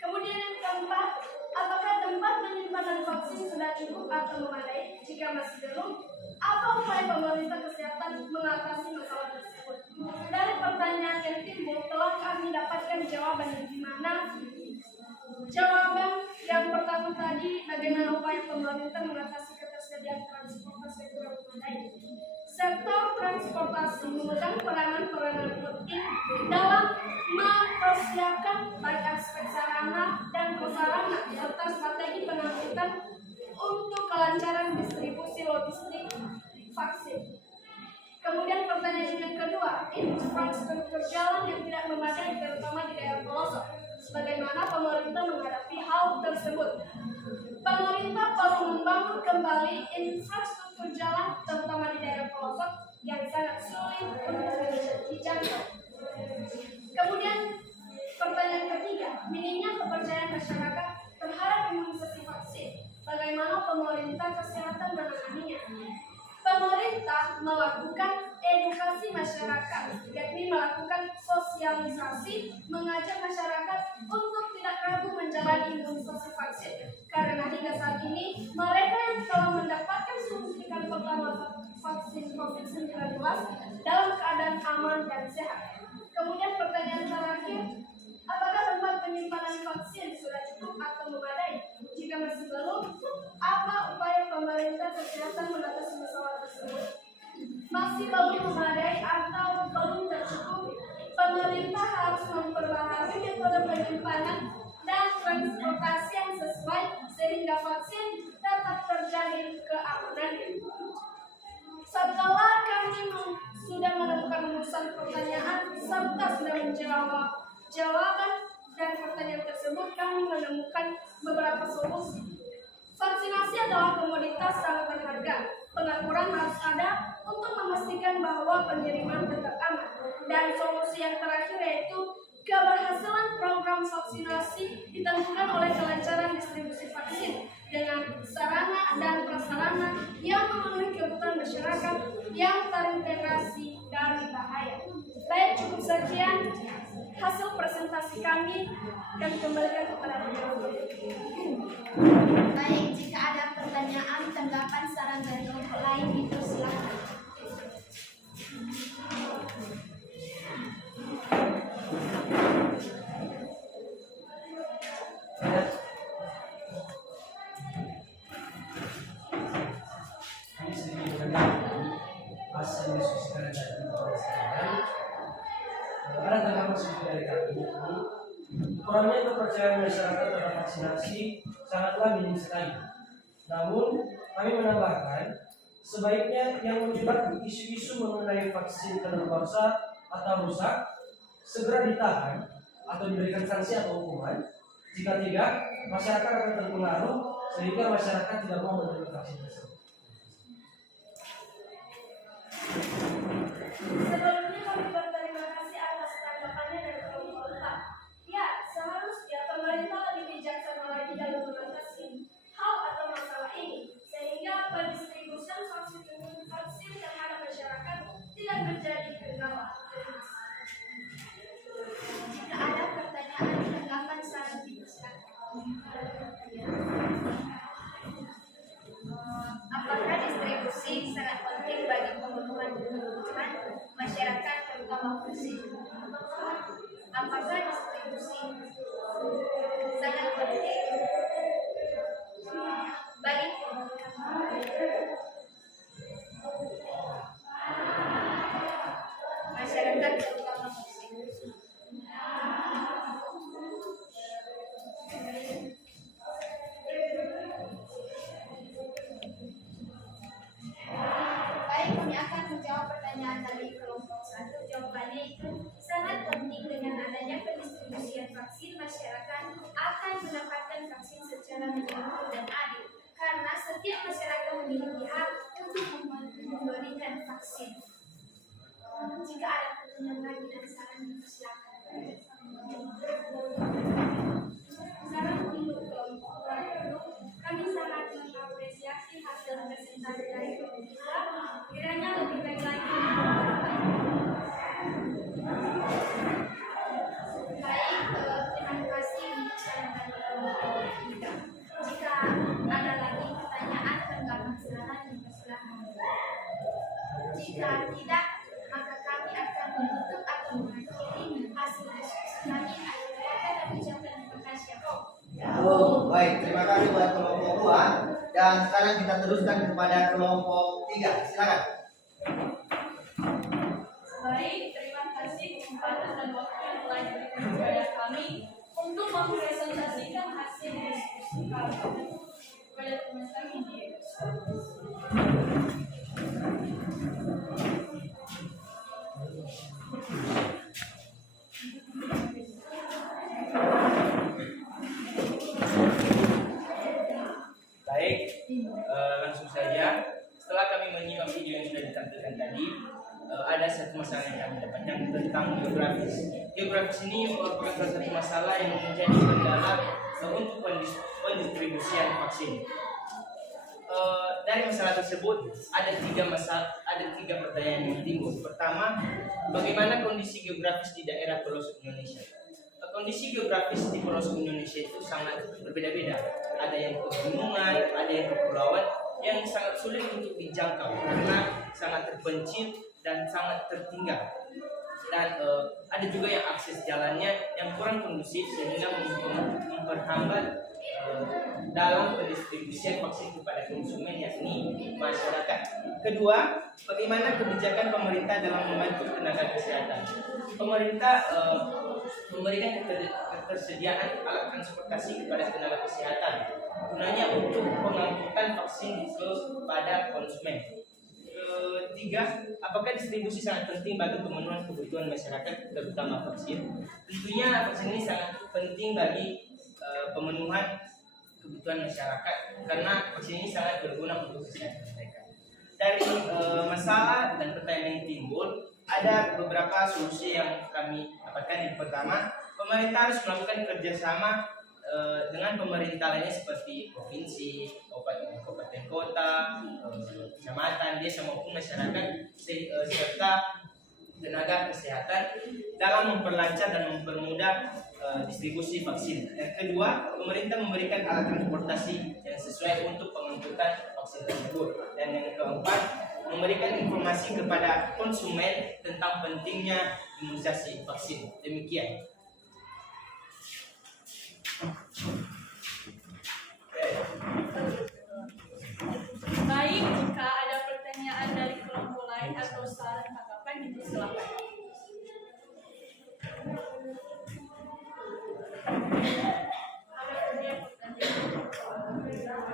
Kemudian yang keempat, apakah tempat penyimpanan vaksin sudah cukup atau memadai? Jika masih belum, apa upaya pemerintah kesehatan mengatasi masalah tersebut? Dari pertanyaan yang timbul telah kami dapatkan jawaban, di mana jawaban yang pertama tadi, bagaimana upaya pemerintah mengatasi ketersediaan transportasi yang kurang memadai. Sektor transportasi memegang peranan penting dalam mempersiapkan baik aspek sarana dan prasarana serta strategi pengangkutan untuk kelancaran distribusi logistik vaksin. Kemudian pertanyaan yang kedua, infrastruktur jalan yang tidak memadai terutama di daerah pelosok. Bagaimana pemerintah menghadapi hal tersebut? Pemerintah perlu membangun kembali infrastruktur jalan terutama di daerah pelosok yang sangat sulit untuk dijangkau. Kemudian pertanyaan ketiga, minimnya kepercayaan masyarakat terhadap imunisasi vaksin. Bagaimana pemerintah kesehatan menanganinya? Pemerintah melakukan edukasi masyarakat, yakni melakukan sosialisasi, mengajak masyarakat untuk tidak ragu menjalani imunisasi vaksin. Karena hingga saat ini, mereka yang telah mendapatkan suntikan pertama vaksin COVID-19 dalam keadaan aman dan sehat. Kemudian pertanyaan terakhir, apakah tempat penyimpanan vaksin sudah cukup atau memadai? Jika masih belum, apa upaya pemerintah kesehatan mengatasi masalah tersebut? Masih belum memadai atau belum tercukupi, pemerintah harus memperbaharui metode penyimpanan dan transportasi yang sesuai sehingga vaksin tetap terjamin keamanannya. Setelah kami sudah menemukan rumusan pertanyaan serta sudah menjawab jawaban dan pertanyaan tersebut, kami menemukan beberapa solusi. Vaksinasi adalah komoditas sangat berharga. Pengaturan harus ada untuk memastikan bahwa pengiriman tetap aman. Dan solusi yang terakhir yaitu keberhasilan program vaksinasi ditentukan oleh kelancaran distribusi vaksin dengan sarana dan prasarana yang memenuhi kebutuhan masyarakat yang terintegrasi dari bahaya. Baik, cukup sekian hasil presentasi kami dan kembalikan kepada penonton. Baik, jika ada pertanyaan, tanggapan, saran dari kelompok lain, dipersilakan. Kami sedikit menanggapi hasil diskusi kalian tadi kepada sekalian. Ada tanggapan sedikit dari kami. Kurangnya kepercayaan masyarakat terhadap vaksinasi sangatlah minim sekali. Namun, kami menambahkan, sebaiknya yang menyebar isu-isu mengenai vaksin kadaluarsa atau rusak segera ditahan atau diberikan sanksi atau hukuman. Jika tidak, masyarakat akan terpengaruh sehingga masyarakat tidak mau menerima vaksin tersebut. terutama vaksin. Apakah distribusi sangat penting bagi masyarakat terutama vaksin? Baik, kami akan menjawab pertanyaan dari kelompok 1. Jawabannya itu sangat penting. Dengan adanya pendistribusian vaksin, masyarakat akan mendapatkan vaksin secara menyeluruh dan adil. Karena setiap masyarakat memiliki hak untuk memberikan vaksin. Jika ada pertanyaan lagi dan saran, silakan. Saran untuk kelompok 2, kami sangat mengapresiasi hasil presentasi dari pemerintah. Kiranya lebih baik lagi. Baik, terima kasih untuk saran dari kelompok 3. Jika ada lagi pertanyaan tentang saran, silakan. Jika tidak, maka kami akan menutup atau mengakhiri hasil diskusi kami. Akhir kata kami ucapkan terima kasih. Oh, baik, terima kasih buat kelompok 2. Dan sekarang kita teruskan kepada kelompok 3. Silakan. Baik, terima kasih kesempatan dan waktu yang telah diberikan kepada kami untuk mempresentasikan hasil diskusi kami kepada teman-teman media. Baik, langsung saja. Setelah kami menyimak video yang sudah ditampilkan tadi, ada satu masalah yang kami dapatkan tentang geografis. Geografis ini merupakan salah satu masalah yang menjadi kendala untuk pendistribusian vaksin. Dari masalah tersebut ada tiga pertanyaan yang timbul. Pertama, bagaimana kondisi geografis di daerah pelosok Indonesia? Kondisi geografis di pelosok Indonesia itu sangat berbeda-beda. Ada yang pegunungan, ada yang kepulauan yang sangat sulit untuk dijangkau karena sangat terpencil dan sangat tertinggal. Dan ada juga yang akses jalannya yang kurang kondusif sehingga memperhambat dalam pendistribusian vaksin kepada konsumen yakni masyarakat. Kedua, bagaimana kebijakan pemerintah dalam membantu tenaga kesehatan? Pemerintah memberikan ketersediaan alat transportasi kepada tenaga kesehatan gunanya untuk pengangkutan vaksin kepada konsumen. Ketiga, apakah distribusi sangat penting bagi pemenuhan kebutuhan masyarakat terutama vaksin? Tentunya vaksin ini sangat penting bagi pemenuhan kebutuhan masyarakat karena vaksin ini sangat berguna untuk kesehatan mereka. Dari masalah dan pertanyaan yang timbul, ada beberapa solusi yang kami dapatkan. Yang pertama, pemerintah harus melakukan kerjasama dengan pemerintah lainnya seperti provinsi, kabupaten kota, kecamatan, desa maupun masyarakat serta tenaga kesehatan dalam memperlancar dan mempermudah distribusi vaksin. Yang kedua, pemerintah memberikan alat transportasi yang sesuai untuk pengangkutan vaksin tersebut. Dan yang keempat, memberikan informasi kepada konsumen tentang pentingnya imunisasi vaksin. Demikian. Baik, jika ada pertanyaan dari kelompok lain atau saran tanggapan, dipersilakan.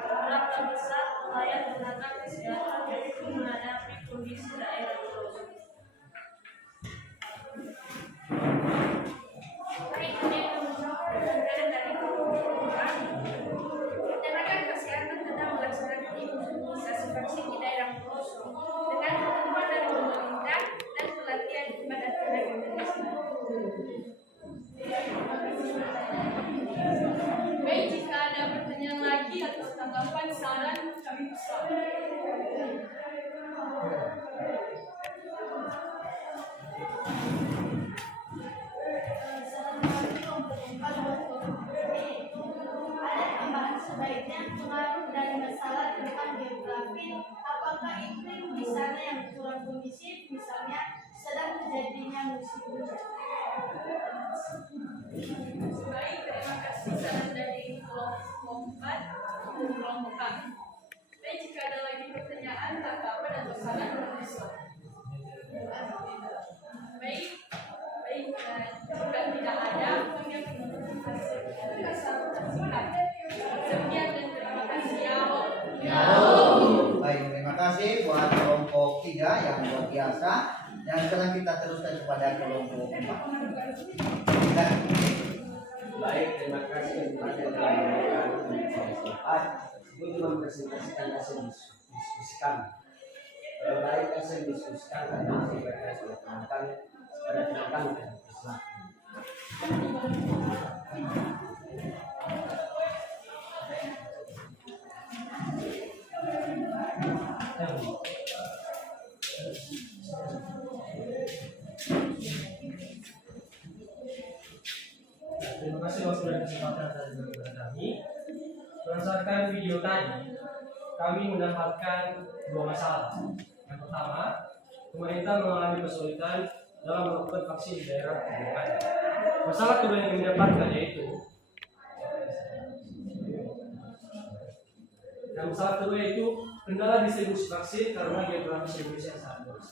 Berapa besar upaya tenaga kesehatan untuk menghadapi kondisi daerah pelosok? Baik, ini menjawab pertanyaan dari kelompok 2. Tenaga kesehatan sedang melaksanakan imunisasi vaksin di daerah pelosok dengan bantuan dari pemerintah dan pelatihan kepada tenaga medis. Baik, jika ada pertanyaan lagi atau tanggapan, saran, kami persilakan. Ada tambahan sebaiknya pengaruh dari masalah tentang geografi, apakah iklim di sana yang kurang kondusif, misalnya sedang terjadinya dan distribusi. Baik, terima kasih saran dari kelompok 4 untuk kelompok kami. Baik, jika ada lagi pertanyaan, tanggapan atau saran dari siswa. Baik, jika tidak ada, kami akan menutup hasil presentasikan. Sekian dan terima kasih ya. Baik, terima kasih buat kelompok 3 yang luar biasa. Dan sekarang kita teruskan kepada kelompok 4. Baik, terima kasih kepada yang telah memberikan untuk mempresentasikan hasil diskusi kami. Baik, hasil diskusi kami berkait oleh teman-teman pada teman-teman dan Islam. Terima kasih waktu dan kesempatan dari kami. Berdasarkan video tadi, kami mendapatkan dua masalah. Yang pertama, pemerintah mengalami kesulitan dalam melakukan vaksin di daerah terdekat. Masalah kedua yang kami dapatkan yaitu kendala distribusi vaksin karena geografis Indonesia yang sangat luas.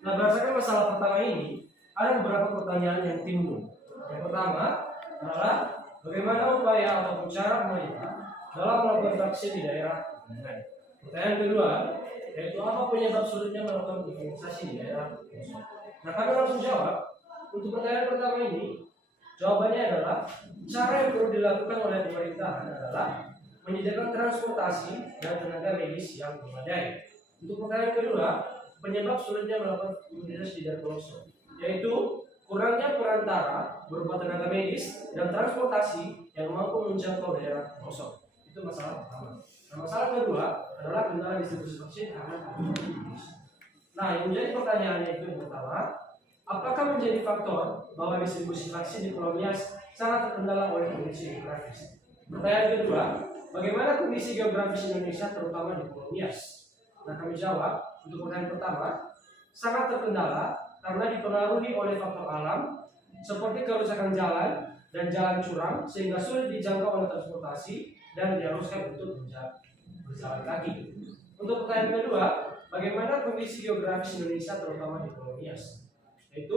Nah, berdasarkan masalah pertama ini, ada beberapa pertanyaan yang timbul. Yang pertama adalah bagaimana upaya atau cara pemerintah dalam melakukan vaksin di daerah terdekat. Pertanyaan kedua yaitu apa penyebab sulitnya melakukan imunisasi di daerah pelosok. Nah, kami langsung jawab. Untuk pertanyaan pertama ini, jawabannya adalah cara yang perlu dilakukan oleh pemerintah adalah menyediakan transportasi dan tenaga medis yang memadai. Untuk pertanyaan kedua, penyebab sulitnya melakukan imunisasi di daerah pelosok yaitu kurangnya perantara berupa tenaga medis dan transportasi yang mampu menjangkau daerah pelosok. Itu masalah pertama. Nah, masalah kedua adalah kendala distribusi vaksin karena pandemi Indonesia. Nah, yang menjadi pertanyaannya itu yang pertama, apakah menjadi faktor bahwa distribusi vaksin di Pulau Nias sangat terkendala oleh kondisi geografis? Pertanyaan kedua, bagaimana kondisi geografis Indonesia terutama di Pulau Nias? Nah, kami jawab untuk pertanyaan pertama, sangat terkendala karena dipengaruhi oleh faktor alam seperti kerusakan jalan dan jalan curam sehingga sulit dijangkau oleh transportasi dan diharuskan untuk berjalan kaki. Untuk pertanyaan kedua, bagaimana kondisi geografis Indonesia terutama di Pulau Nias? Yaitu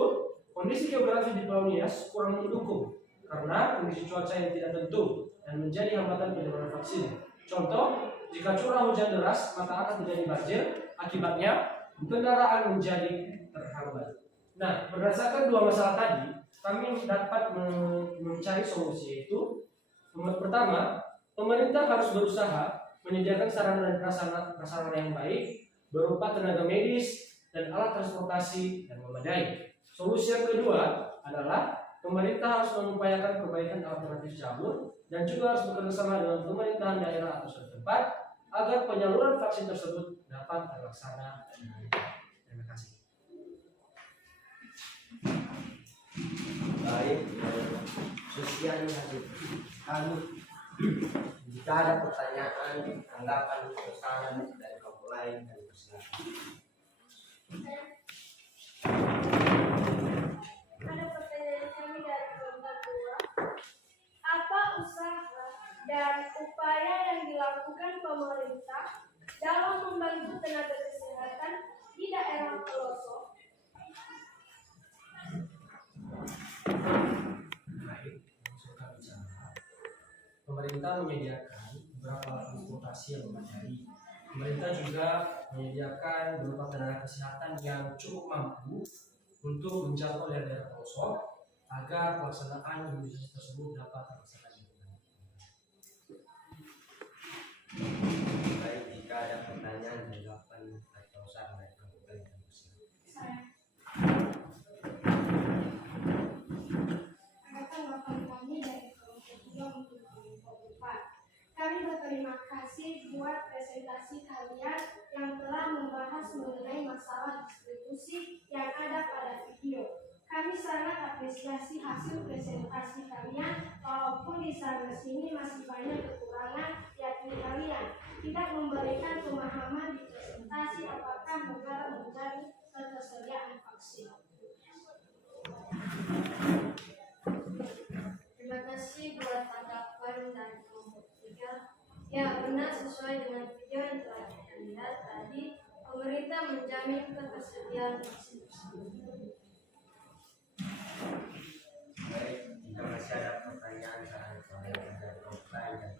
kondisi geografis di Pulau Nias kurang mendukung karena kondisi cuaca yang tidak tentu dan menjadi hambatan penyebaran vaksin. Contoh, jika curah hujan deras maka akan terjadi banjir, akibatnya kendaraan menjadi terhambat. Nah, berdasarkan dua masalah tadi, kami dapat mencari solusi yaitu pertama, pemerintah harus berusaha menyediakan sarana dan prasarana yang baik berupa tenaga medis dan alat transportasi yang memadai. Solusi yang kedua adalah pemerintah harus mengupayakan perbaikan alternatif jalur dan juga harus bekerjasama dengan pemerintahan daerah atau setempat agar penyaluran vaksin tersebut dapat terlaksana. Terima kasih. Baik, sekian hasil kami. Jika ada pertanyaan, tanggapan, atau saran dari kelompok lain, kami persilakan. Ada pertanyaan kami dari kelompok 2. Apa usaha dan upaya yang dilakukan pemerintah dalam membantu tenaga kesehatan di daerah pelosok? Baik, langsung kami bicara. Pemerintah menyediakan beberapa transportasi yang memadai. Pemerintah juga menyediakan beberapa tenaga kesehatan yang cukup mampu untuk menjangkau daerah pelosok agar pelaksanaan imunisasi tersebut dapat terlaksana dengan baik. Baik, jika ada pertanyaan, tanggapan, atau saran dari kelompok lain, kami persilakan. Ada tanggapan kami dari kelompok 2 untuk kelompok 4. Kami berterima kasih buat presentasi kalian yang telah membahas mengenai masalah distribusi yang ada pada video. Kami sangat apresiasi hasil presentasi kalian, walaupun di sana sini masih banyak kekurangan, yakni kalian tidak memberikan pemahaman di presentasi apakah negara menjadi ketersediaan vaksin. Terima kasih buat tanggapan dari kelompok 3. Ya, benar sesuai dengan video yang telah kita lihat tadi, pemerintah menjamin ketersediaan vaksin tersebut. Baik, jika masih ada pertanyaan dari kelompok lain dan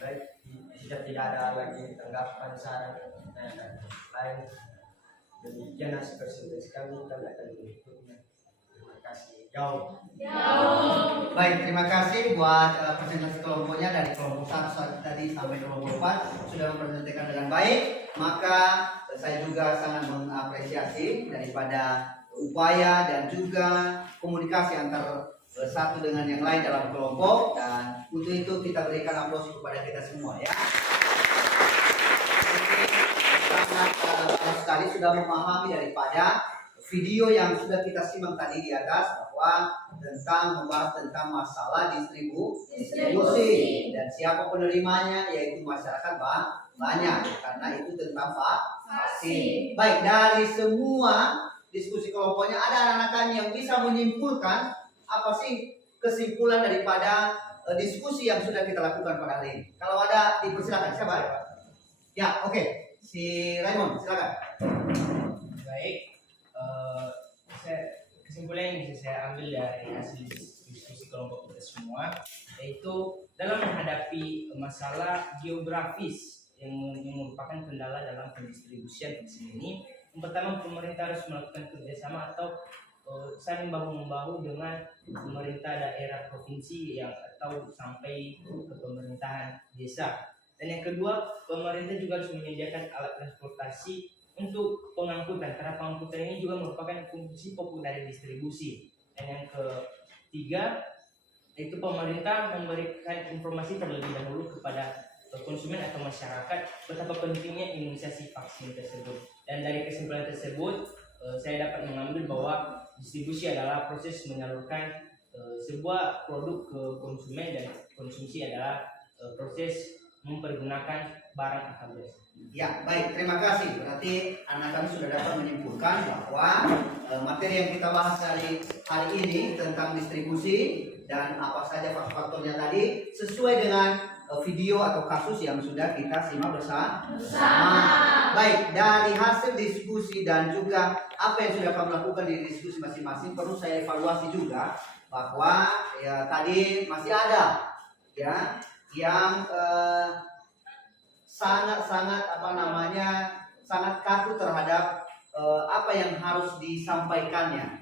baik, jika tidak ada lagi tanggapan saran dari kelompok lain, demikian hasil presentasi kami akan berikutnya. Terima kasih. Jauh. Baik, terima kasih buat presentasi kelompoknya dari kelompok 1 tadi sampai kelompok 4 sudah mempresentasikan dengan baik. Maka saya juga sangat mengapresiasi daripada upaya dan juga komunikasi antar satu dengan yang lain dalam kelompok, dan untuk itu kita berikan aplaus kepada kita semua ya. Sangat bagus sekali sudah memahami daripada video yang sudah kita simak tadi di atas, bahwa membahas tentang masalah distribusi dan siapa penerimanya, yaitu masyarakat banyak, karena itu tentang vaksin. Baik, dari semua diskusi kelompoknya ada anak-anak kami yang bisa menyimpulkan apa sih kesimpulan daripada diskusi yang sudah kita lakukan pada hari ini. Kalau ada, dipersilakan. Siapa? Ya, oke. Si Raymond, silakan. Baik, kesimpulan yang bisa saya ambil dari hasil diskusi kelompok kita semua, yaitu dalam menghadapi masalah geografis yang merupakan kendala dalam pendistribusian vaksin ini, yang pertama pemerintah harus melakukan kerjasama atau saling bahu-membahu dengan pemerintah daerah provinsi atau sampai ke pemerintahan desa. Dan yang kedua, pemerintah juga harus menyediakan alat transportasi untuk pengangkutan, karena pengangkutan ini juga merupakan fungsi pokok dari distribusi. Dan yang ketiga, yaitu pemerintah memberikan informasi terlebih dahulu kepada konsumen atau masyarakat betapa pentingnya imunisasi vaksin tersebut. Dan dari kesimpulan tersebut, saya dapat mengambil bahwa distribusi adalah proses menyalurkan sebuah produk ke konsumen, dan konsumsi adalah proses mempergunakan barang atau jasa. Ya, baik, terima kasih. Berarti anak kami sudah dapat menyimpulkan bahwa materi yang kita bahas hari ini tentang distribusi dan apa saja faktor-faktornya tadi sesuai dengan video atau kasus yang sudah kita simak bersama. Baik, dari hasil diskusi dan juga apa yang sudah kami lakukan di diskusi masing-masing, perlu saya evaluasi juga bahwa ya tadi masih ada ya yang sangat sangat kaku terhadap apa yang harus disampaikannya.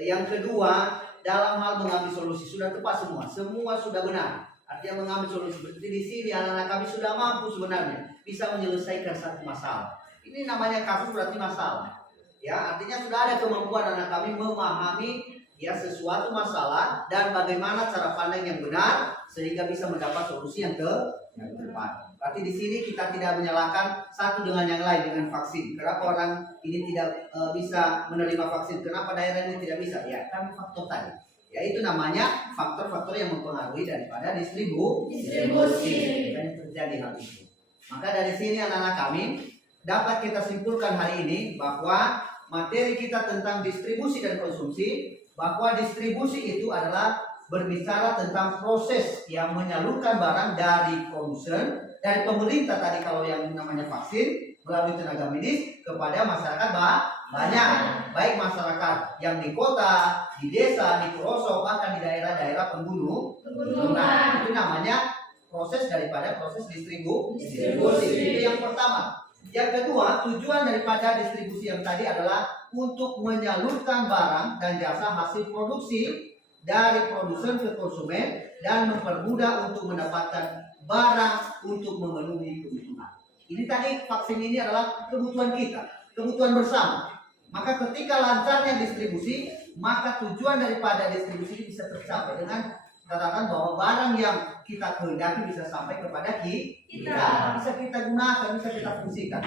Yang kedua, dalam hal mengambil solusi sudah tepat semua sudah benar. Artinya mengambil solusi seperti di sini anak-anak kami sudah mampu sebenarnya bisa menyelesaikan satu masalah. Ini namanya kasus berarti masalah. Ya, artinya sudah ada kemampuan anak kami memahami ya sesuatu masalah dan bagaimana cara pandang yang benar sehingga bisa mendapat solusi yang tepat. Berarti di sini kita tidak menyalahkan satu dengan yang lain dengan vaksin. Kenapa orang ini tidak bisa menerima vaksin? Kenapa daerah ini tidak bisa? Ya, karena faktor tadi. Ya, itu namanya faktor-faktor yang mempengaruhi daripada distribusi. Dan terjadi hal itu. Maka dari sini anak-anak kami dapat kita simpulkan hari ini bahwa materi kita tentang distribusi dan konsumsi, bahwa distribusi itu adalah berbicara tentang proses yang menyalurkan barang dari produsen, dari pemerintah tadi kalau yang namanya vaksin, melalui tenaga medis kepada masyarakat banyak, baik masyarakat yang di kota, di desa, di pelosok, bahkan di daerah-daerah pegunungan. Itu namanya proses daripada proses distribusi. Itu yang pertama. Yang kedua, tujuan daripada distribusi yang tadi adalah untuk menyalurkan barang dan jasa hasil produksi dari produsen ke konsumen dan mempermudah untuk mendapatkan barang untuk memenuhi kebutuhan. Ini tadi vaksin ini adalah kebutuhan kita, kebutuhan bersama. Maka ketika lancarnya distribusi, maka tujuan daripada distribusi ini bisa tercapai dengan catatan bahwa barang yang kita kehendaki bisa sampai kepada kita, bisa kita gunakan, bisa kita fungsikan.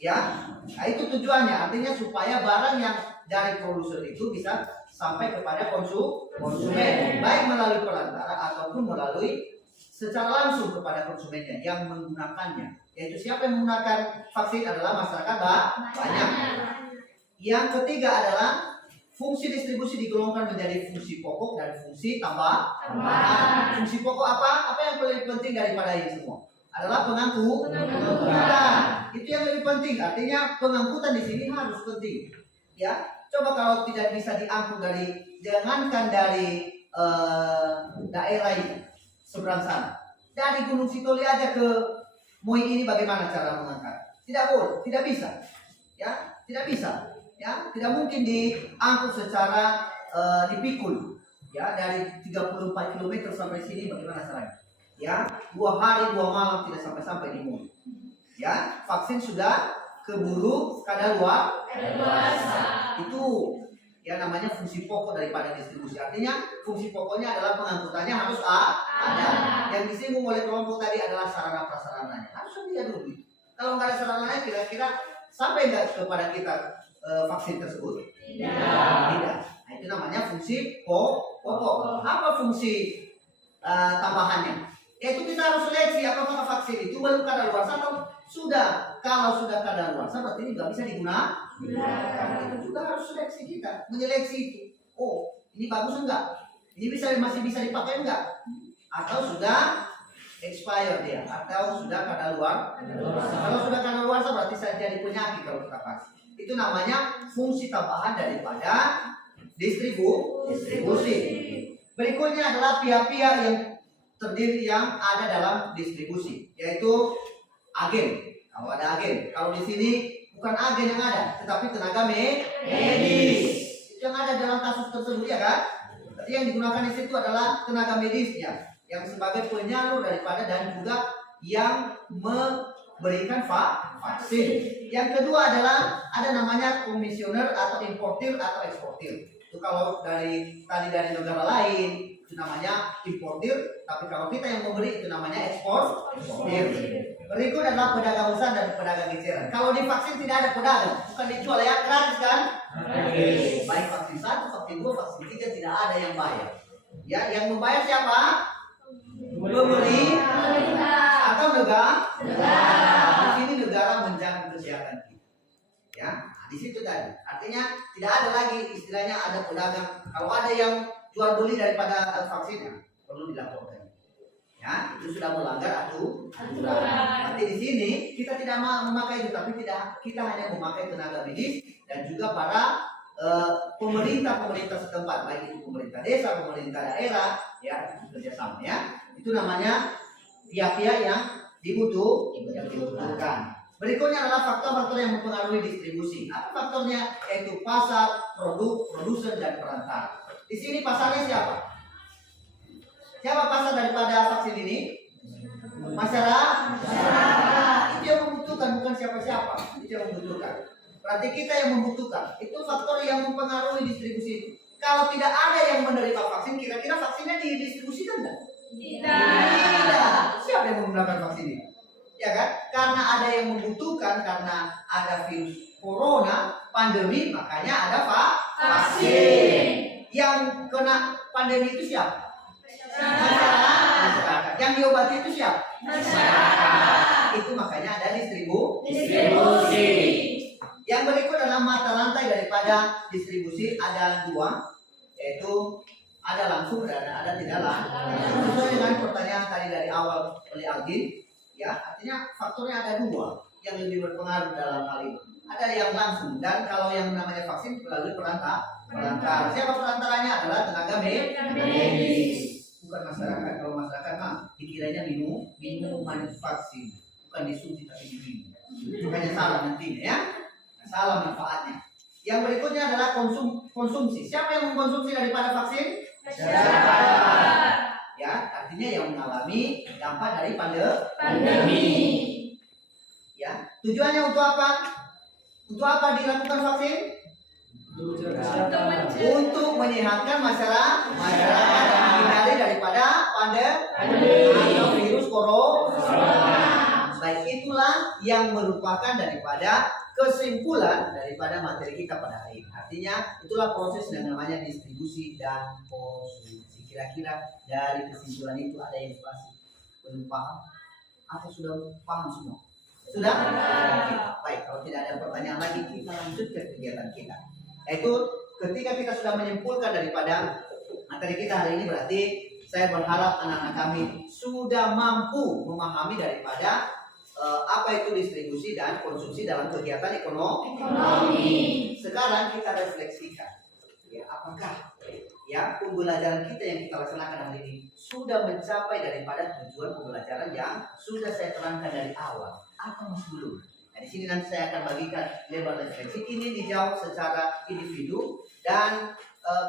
Ya, nah itu tujuannya. Artinya supaya barang yang dari produsen itu bisa sampai kepada konsumen, baik melalui perantara ataupun melalui secara langsung kepada konsumennya yang menggunakannya. Yaitu siapa yang menggunakan vaksin adalah masyarakat banyak. Yang ketiga adalah fungsi distribusi digolongkan menjadi fungsi pokok dan fungsi tambahan. Fungsi pokok apa? Apa yang paling penting daripada ini semua? Adalah pengangkutan. Itu yang lebih penting. Artinya pengangkutan di sini harus penting. Ya, coba kalau tidak bisa diangkut jangankan dari daerah ini seberang sana, dari Gunung Sitoli aja ke Moi ini bagaimana cara mengangkat? Tidak boleh, tidak bisa. Ya, tidak bisa. Ya, tidak mungkin diangkut secara dipikul. Ya, dari 34 km sampai sini bagaimana caranya? Ya, 2 hari 2 malam tidak sampai di Moi. Ya, vaksin sudah keburu kadaluarsa. Itu yang namanya fungsi pokok daripada distribusi. Artinya fungsi pokoknya adalah pengangkutannya harus ada. Yang disinggung oleh kelompok tadi adalah sarana prasarananya. Harus dia dulu. Kalau nggak ada sarananya, kira-kira sampai nggak kepada kita vaksin tersebut? Tidak. Nah, itu namanya fungsi pokok. Apa fungsi tambahannya? Yaitu kita harus seleksi apakah vaksin itu belum kadaluarsa atau sudah. Kalau sudah kadaluarsa berarti ini nggak bisa digunakan. Itu juga harus seleksi kita, menyeleksi itu. Oh, ini bagus enggak? Ini masih bisa dipakai enggak? Atau sudah expired dia? Atau sudah kadaluarsa? Kalau sudah kadaluarsa berarti saya jadi penyakit kalau kita vaksin. Itu namanya fungsi tambahan daripada distribusi. Berikutnya adalah pihak-pihak yang terdiri yang ada dalam distribusi, yaitu agen. Kalau ada agen, kalau di sini bukan agen yang ada, tetapi tenaga medis. Itu yang ada dalam kasus tersebut, ya kan? Jadi yang digunakan di situ adalah tenaga medisnya, yang sebagai penyalur daripada dan juga yang memberikan vaksin. Yang kedua adalah ada namanya komisioner atau importir atau eksportir. Itu kalau dari negara lain itu namanya importir, tapi kalau kita yang memberi itu namanya eksportir. Berikut adalah pedagang besar dan pedagang eceran. Kalau di vaksin tidak ada pedagang, bukan dijual ya, gratis kan? Baik vaksin 1, vaksin 2, vaksin 3 tidak ada yang bayar. Ya, yang membayar siapa? Pemberi atau negara? Di sini negara menjamin kesehatan kita. Ya, di situ tadi. Artinya tidak ada lagi istilahnya ada pedagang. Kalau ada yang jual beli daripada vaksinnya perlu dilaporkan. Ya, itu sudah melanggar aturan. Nanti di sini kita tidak memakai itu, tapi kita hanya memakai tenaga medis dan juga para pemerintah setempat, baik itu pemerintah desa, pemerintah daerah, ya kerjasama ya. Itu namanya pihak-pihak yang dibutuhkan. Berikutnya adalah faktor-faktor yang mempengaruhi distribusi. Apa faktornya? Yaitu pasar, produk, produsen, dan perantara. Di sini pasarnya siapa? Siapa pasar daripada vaksin ini? Masyarakat. Itu yang membutuhkan, bukan siapa-siapa. Itu yang membutuhkan. Berarti kita yang membutuhkan. Itu faktor yang mempengaruhi distribusi itu. Kalau tidak ada yang menerima vaksin, kira-kira vaksinnya didistribusikan enggak? Tidak. Siapa yang menggunakan vaksin ini? Ya kan? Karena ada yang membutuhkan, karena ada virus corona, pandemi, makanya ada vaksin. Yang kena pandemi itu siapa? Masyarakat. Yang diobati itu siapa? Masyarakat. Itu makanya ada distribusi. Yang berikut adalah mata rantai daripada distribusi, ada 2, yaitu ada langsung dan ada tidak langsung. Sesuai dengan pertanyaan tadi dari awal oleh Algin, ya, artinya faktornya ada 2 yang lebih berpengaruh dalam hal ini. Ada yang langsung, dan kalau yang namanya vaksin melalui perantara. Siapa perantaranya? Adalah tenaga medis, bukan masyarakat. Kalau masyarakat dikiranya minuman vaksin, bukan disuntik tapi diminum. Makanya salah nantinya ya, salah manfaatnya. Yang berikutnya adalah konsumsi. Siapa yang mengkonsumsi daripada vaksin? Masyarakat. Ya, artinya yang mengalami dampak dari pandemi. Ya, tujuannya untuk apa? Untuk apa dilakukan vaksin? Untuk menyehatkan masyarakat dan menghindari daripada pandemi atau virus corona. Baik, itulah yang merupakan daripada kesimpulan daripada materi kita pada hari ini. Artinya itulah proses yang namanya distribusi dan konsumsi. Kira-kira dari kesimpulan itu ada yang pasti belum paham atau sudah paham semua? Sudah? Baik, kalau tidak ada pertanyaan lagi, kita lanjut ke kegiatan kita. Yaitu ketika kita sudah menyimpulkan daripada materi kita hari ini, berarti saya berharap anak-anak kami sudah mampu memahami daripada apa itu distribusi dan konsumsi dalam kegiatan ekonomi. Sekarang kita refleksikan, ya, apakah ya pembelajaran kita yang kita laksanakan hari ini sudah mencapai daripada tujuan pembelajaran yang sudah saya terangkan dari awal, atau masih belum? Nah, di sini nanti saya akan bagikan lebar refleksi. Ini dijawab secara individu dan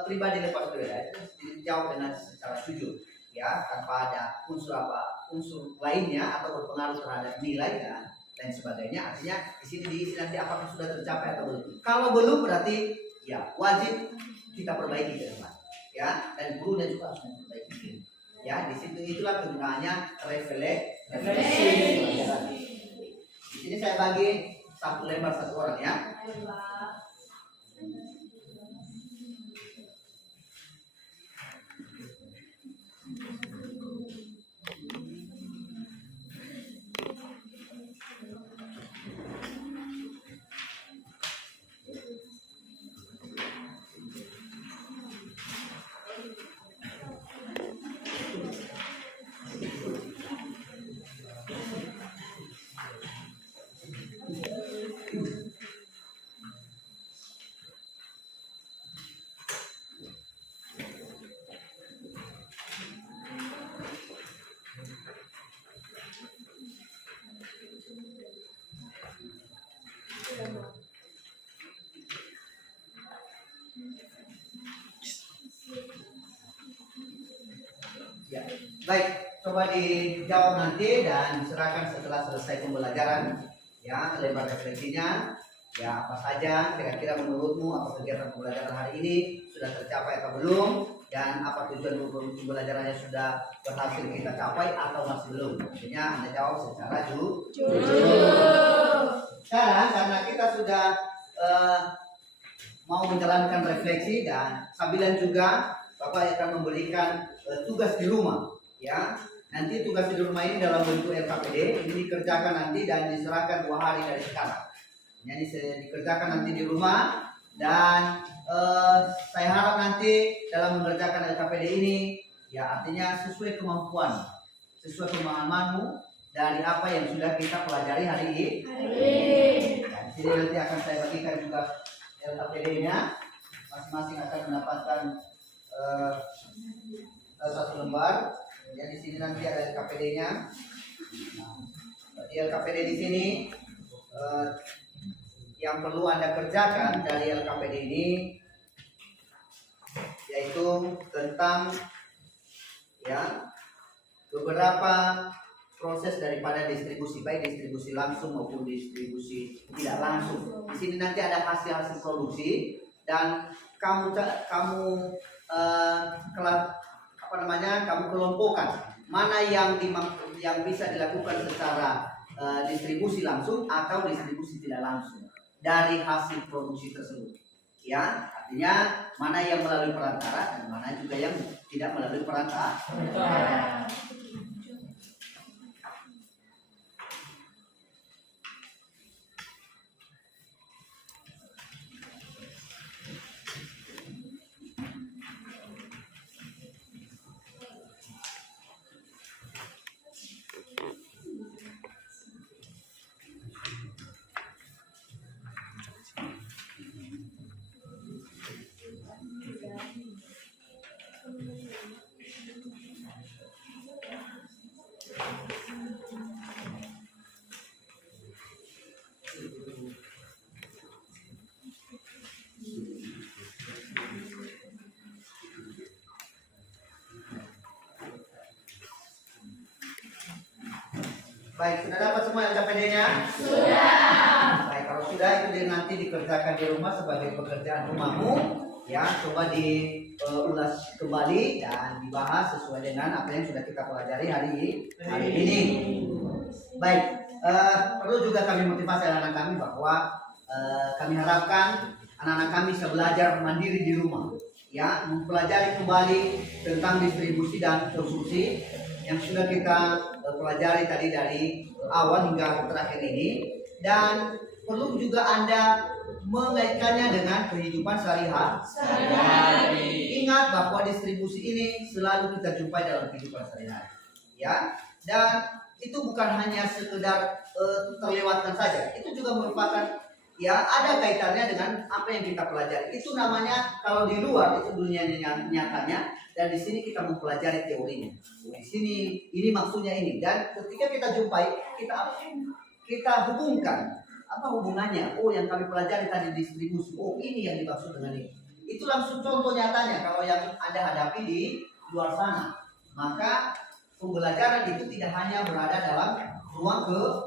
pribadi lepas berbeda. Dijawab dengan secara jujur, ya, tanpa ada unsur lainnya atau berpengaruh terhadap nilai dan lain sebagainya. Artinya di sini diisi nanti apakah sudah tercapai atau belum. Kalau belum berarti ya wajib kita perbaiki ke depan, ya, dan gurunya juga harus memperbaiki. Ya, di situ itulah kegunaannya refleksi. Di sini saya bagi satu lembar satu orang, ya. Ya, baik, coba dijawab nanti dan diserahkan setelah selesai pembelajaran. Ya, lebar refleksinya. Ya, apa saja kira-kira menurutmu apa kegiatan pembelajaran hari ini sudah tercapai atau belum, dan apa tujuan pembelajarannya sudah berhasil kita capai atau masih belum. Artinya Anda jawab secara jujur. Sekarang karena kita sudah mau menjalankan refleksi dan sambilan juga Bapak akan memberikan tugas di rumah, ya. Nanti tugas di rumah ini dalam bentuk LKPD, ini dikerjakan nanti dan diserahkan 2 hari dari sekarang. Jadi dikerjakan nanti di rumah dan saya harap nanti dalam mengerjakan LKPD ini, ya, artinya sesuai kemampuan, sesuai pemahamanmu dari apa yang sudah kita pelajari hari ini. Dan di sini nanti akan saya bagikan juga LKPD-nya, masing-masing akan mendapatkan satu lembar. Ya, di sini nanti ada LKPD-nya. Nah, di LKPD di sini yang perlu Anda kerjakan dari LKPD ini yaitu tentang, ya, beberapa proses daripada distribusi, baik distribusi langsung maupun distribusi tidak langsung. Di sini nanti ada hasil-hasil produksi dan kamu kelompokkan mana yang bisa dilakukan secara distribusi langsung atau distribusi tidak langsung dari hasil produksi tersebut. Ya, artinya mana yang melalui perantara dan mana juga yang tidak melalui perantara. Baik, sudah dapat semua LKPD-nya? Sudah. Baik, kalau sudah itu nanti dikerjakan di rumah sebagai pekerjaan rumahmu. Ya, coba diulas kembali dan dibahas sesuai dengan apa yang sudah kita pelajari hari ini. Baik, perlu juga kami motivasi anak-anak kami bahwa kami harapkan anak-anak kami bisa belajar mandiri di rumah. Ya, mempelajari kembali tentang distribusi dan konsumsi. yang sudah kita pelajari tadi dari awal hingga terakhir ini, dan perlu juga Anda mengaitkannya dengan kehidupan sehari-hari. Ingat bahwa distribusi ini selalu kita jumpai dalam kehidupan sehari-hari, ya. Dan itu bukan hanya sekedar terlewatkan saja, itu juga merupakan ya ada kaitannya dengan apa yang kita pelajari. Itu namanya kalau di luar itu dunia nyatanya, dan di sini kita mempelajari teorinya. Di sini ini maksudnya ini, dan ketika kita jumpai kita hubungkan apa hubungannya. Oh, yang kami pelajari tadi distribusi. Oh, ini yang dimaksud dengan ini. Itu langsung contoh nyatanya kalau yang Anda hadapi di luar sana. Maka pembelajaran itu tidak hanya berada dalam ruang kelas,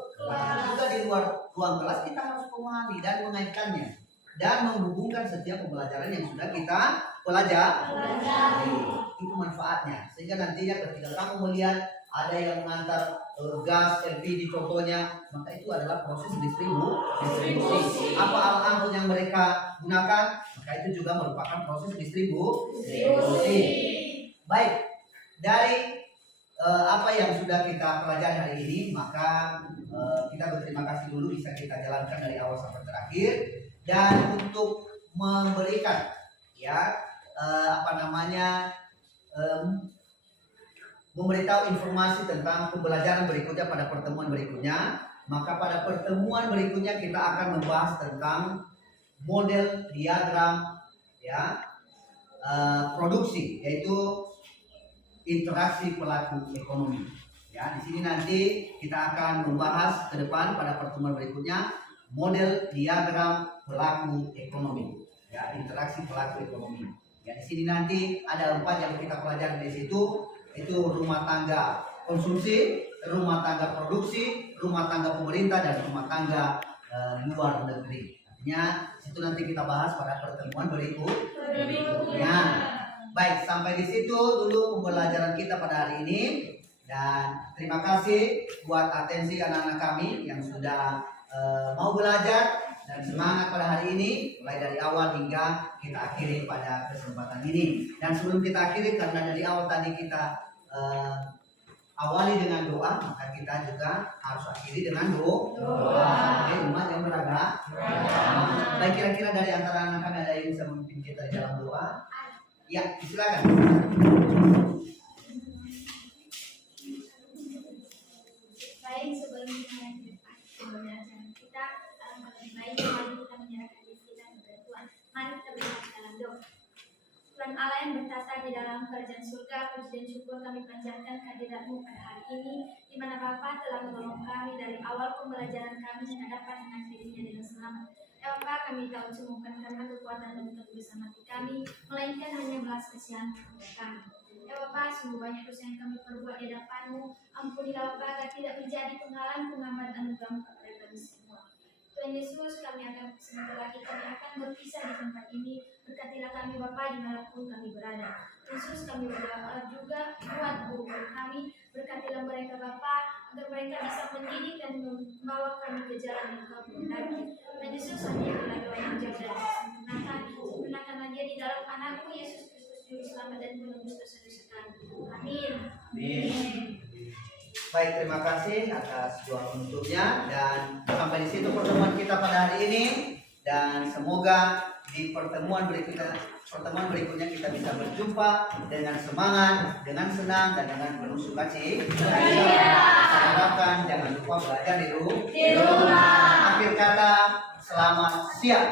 juga di luar ruang kelas kita harus memahami dan mengaitkannya dan menghubungkan setiap pembelajaran yang sudah kita pelajari. Itu manfaatnya, sehingga nantinya ketika kamu melihat ada yang mengantar gas LPG contohnya, maka itu adalah proses distribusi. Apa alat angkut yang mereka gunakan, maka itu juga merupakan proses distribusi. Baik, dari apa yang sudah kita pelajari hari ini, maka kita berterima kasih dulu bisa kita jalankan dari awal sampai terakhir. Dan untuk memberikan memberitahu informasi tentang pembelajaran berikutnya pada pertemuan berikutnya, maka pada pertemuan berikutnya kita akan membahas tentang model diagram produksi, yaitu interaksi pelaku ekonomi. Ya, di sini nanti kita akan membahas ke depan pada pertemuan berikutnya model diagram pelaku ekonomi, ya, interaksi pelaku ekonomi. Ya, di sini nanti ada 4 yang kita pelajari di situ, itu rumah tangga konsumsi, rumah tangga produksi, rumah tangga pemerintah, dan rumah tangga luar negeri. Artinya situ nanti kita bahas pada pertemuan berikutnya. Baik, sampai di situ dulu pembelajaran kita pada hari ini. Dan terima kasih buat atensi anak-anak kami yang sudah mau belajar dan semangat pada hari ini, mulai dari awal hingga kita akhiri pada kesempatan ini. Dan sebelum kita akhiri, karena dari awal tadi kita awali dengan doa, maka kita juga harus akhiri dengan doa. Oke, umat yang beragama. Baik, kira-kira dari antara anak kami ada yang bisa memimpin kita dalam doa? Ya, silakan. Baik, sebelum kita lebih baik mari kita menyerahkan diri kita kepada Tuhan. Mari kita berdoa dalam doa. Tuhan Allah yang bertata di dalam kerajaan surga, puji dan syukur kami panjatkan kehadirat-Mu pada hari ini, di mana Bapa telah menolong kami dari awal pembelajaran kami hingga dapat mengakhirinya dengan selamat. Ya Bapa, kami tahu sembuhkan karena kekuatan dan kebesaran hati kami, melainkan hanya belas kasihan kepada kami. Ya Bapa, sungguh banyak dosa yang kami perbuat di hadapan-Mu. Ampunilah Bapa agar tidak menjadi penghalang penghambat anugerah-Mu kepada kami semua. Tuhan Yesus, kami akan sebentar lagi kami akan berpisah di tempat ini. Berkatilah kami Bapa dimanapun kami berada. Yesus, kami berdoa juga buat guru-guru kami. Berkatilah mereka Bapa agar mereka bisa mendidik dan membawa kami ke jalan yang Kau kehendaki. Tuhan Yesus, hadiahkanlah doa yang jauh dari kesempurnaan. Sempurnakanlah dia di dalam Anakmu Yesus Kristus, Juru Selamat dan Penebus dosa-dosa kami. Amin. Baik, terima kasih atas doa penutupnya, dan sampai di situ pertemuan kita pada hari ini, dan semoga di pertemuan berikutnya kita bisa berjumpa dengan semangat, dengan senang, dan dengan penuh sukacita. Saya harapkan jangan lupa belajar di rumah. Akhir kata, selamat siang.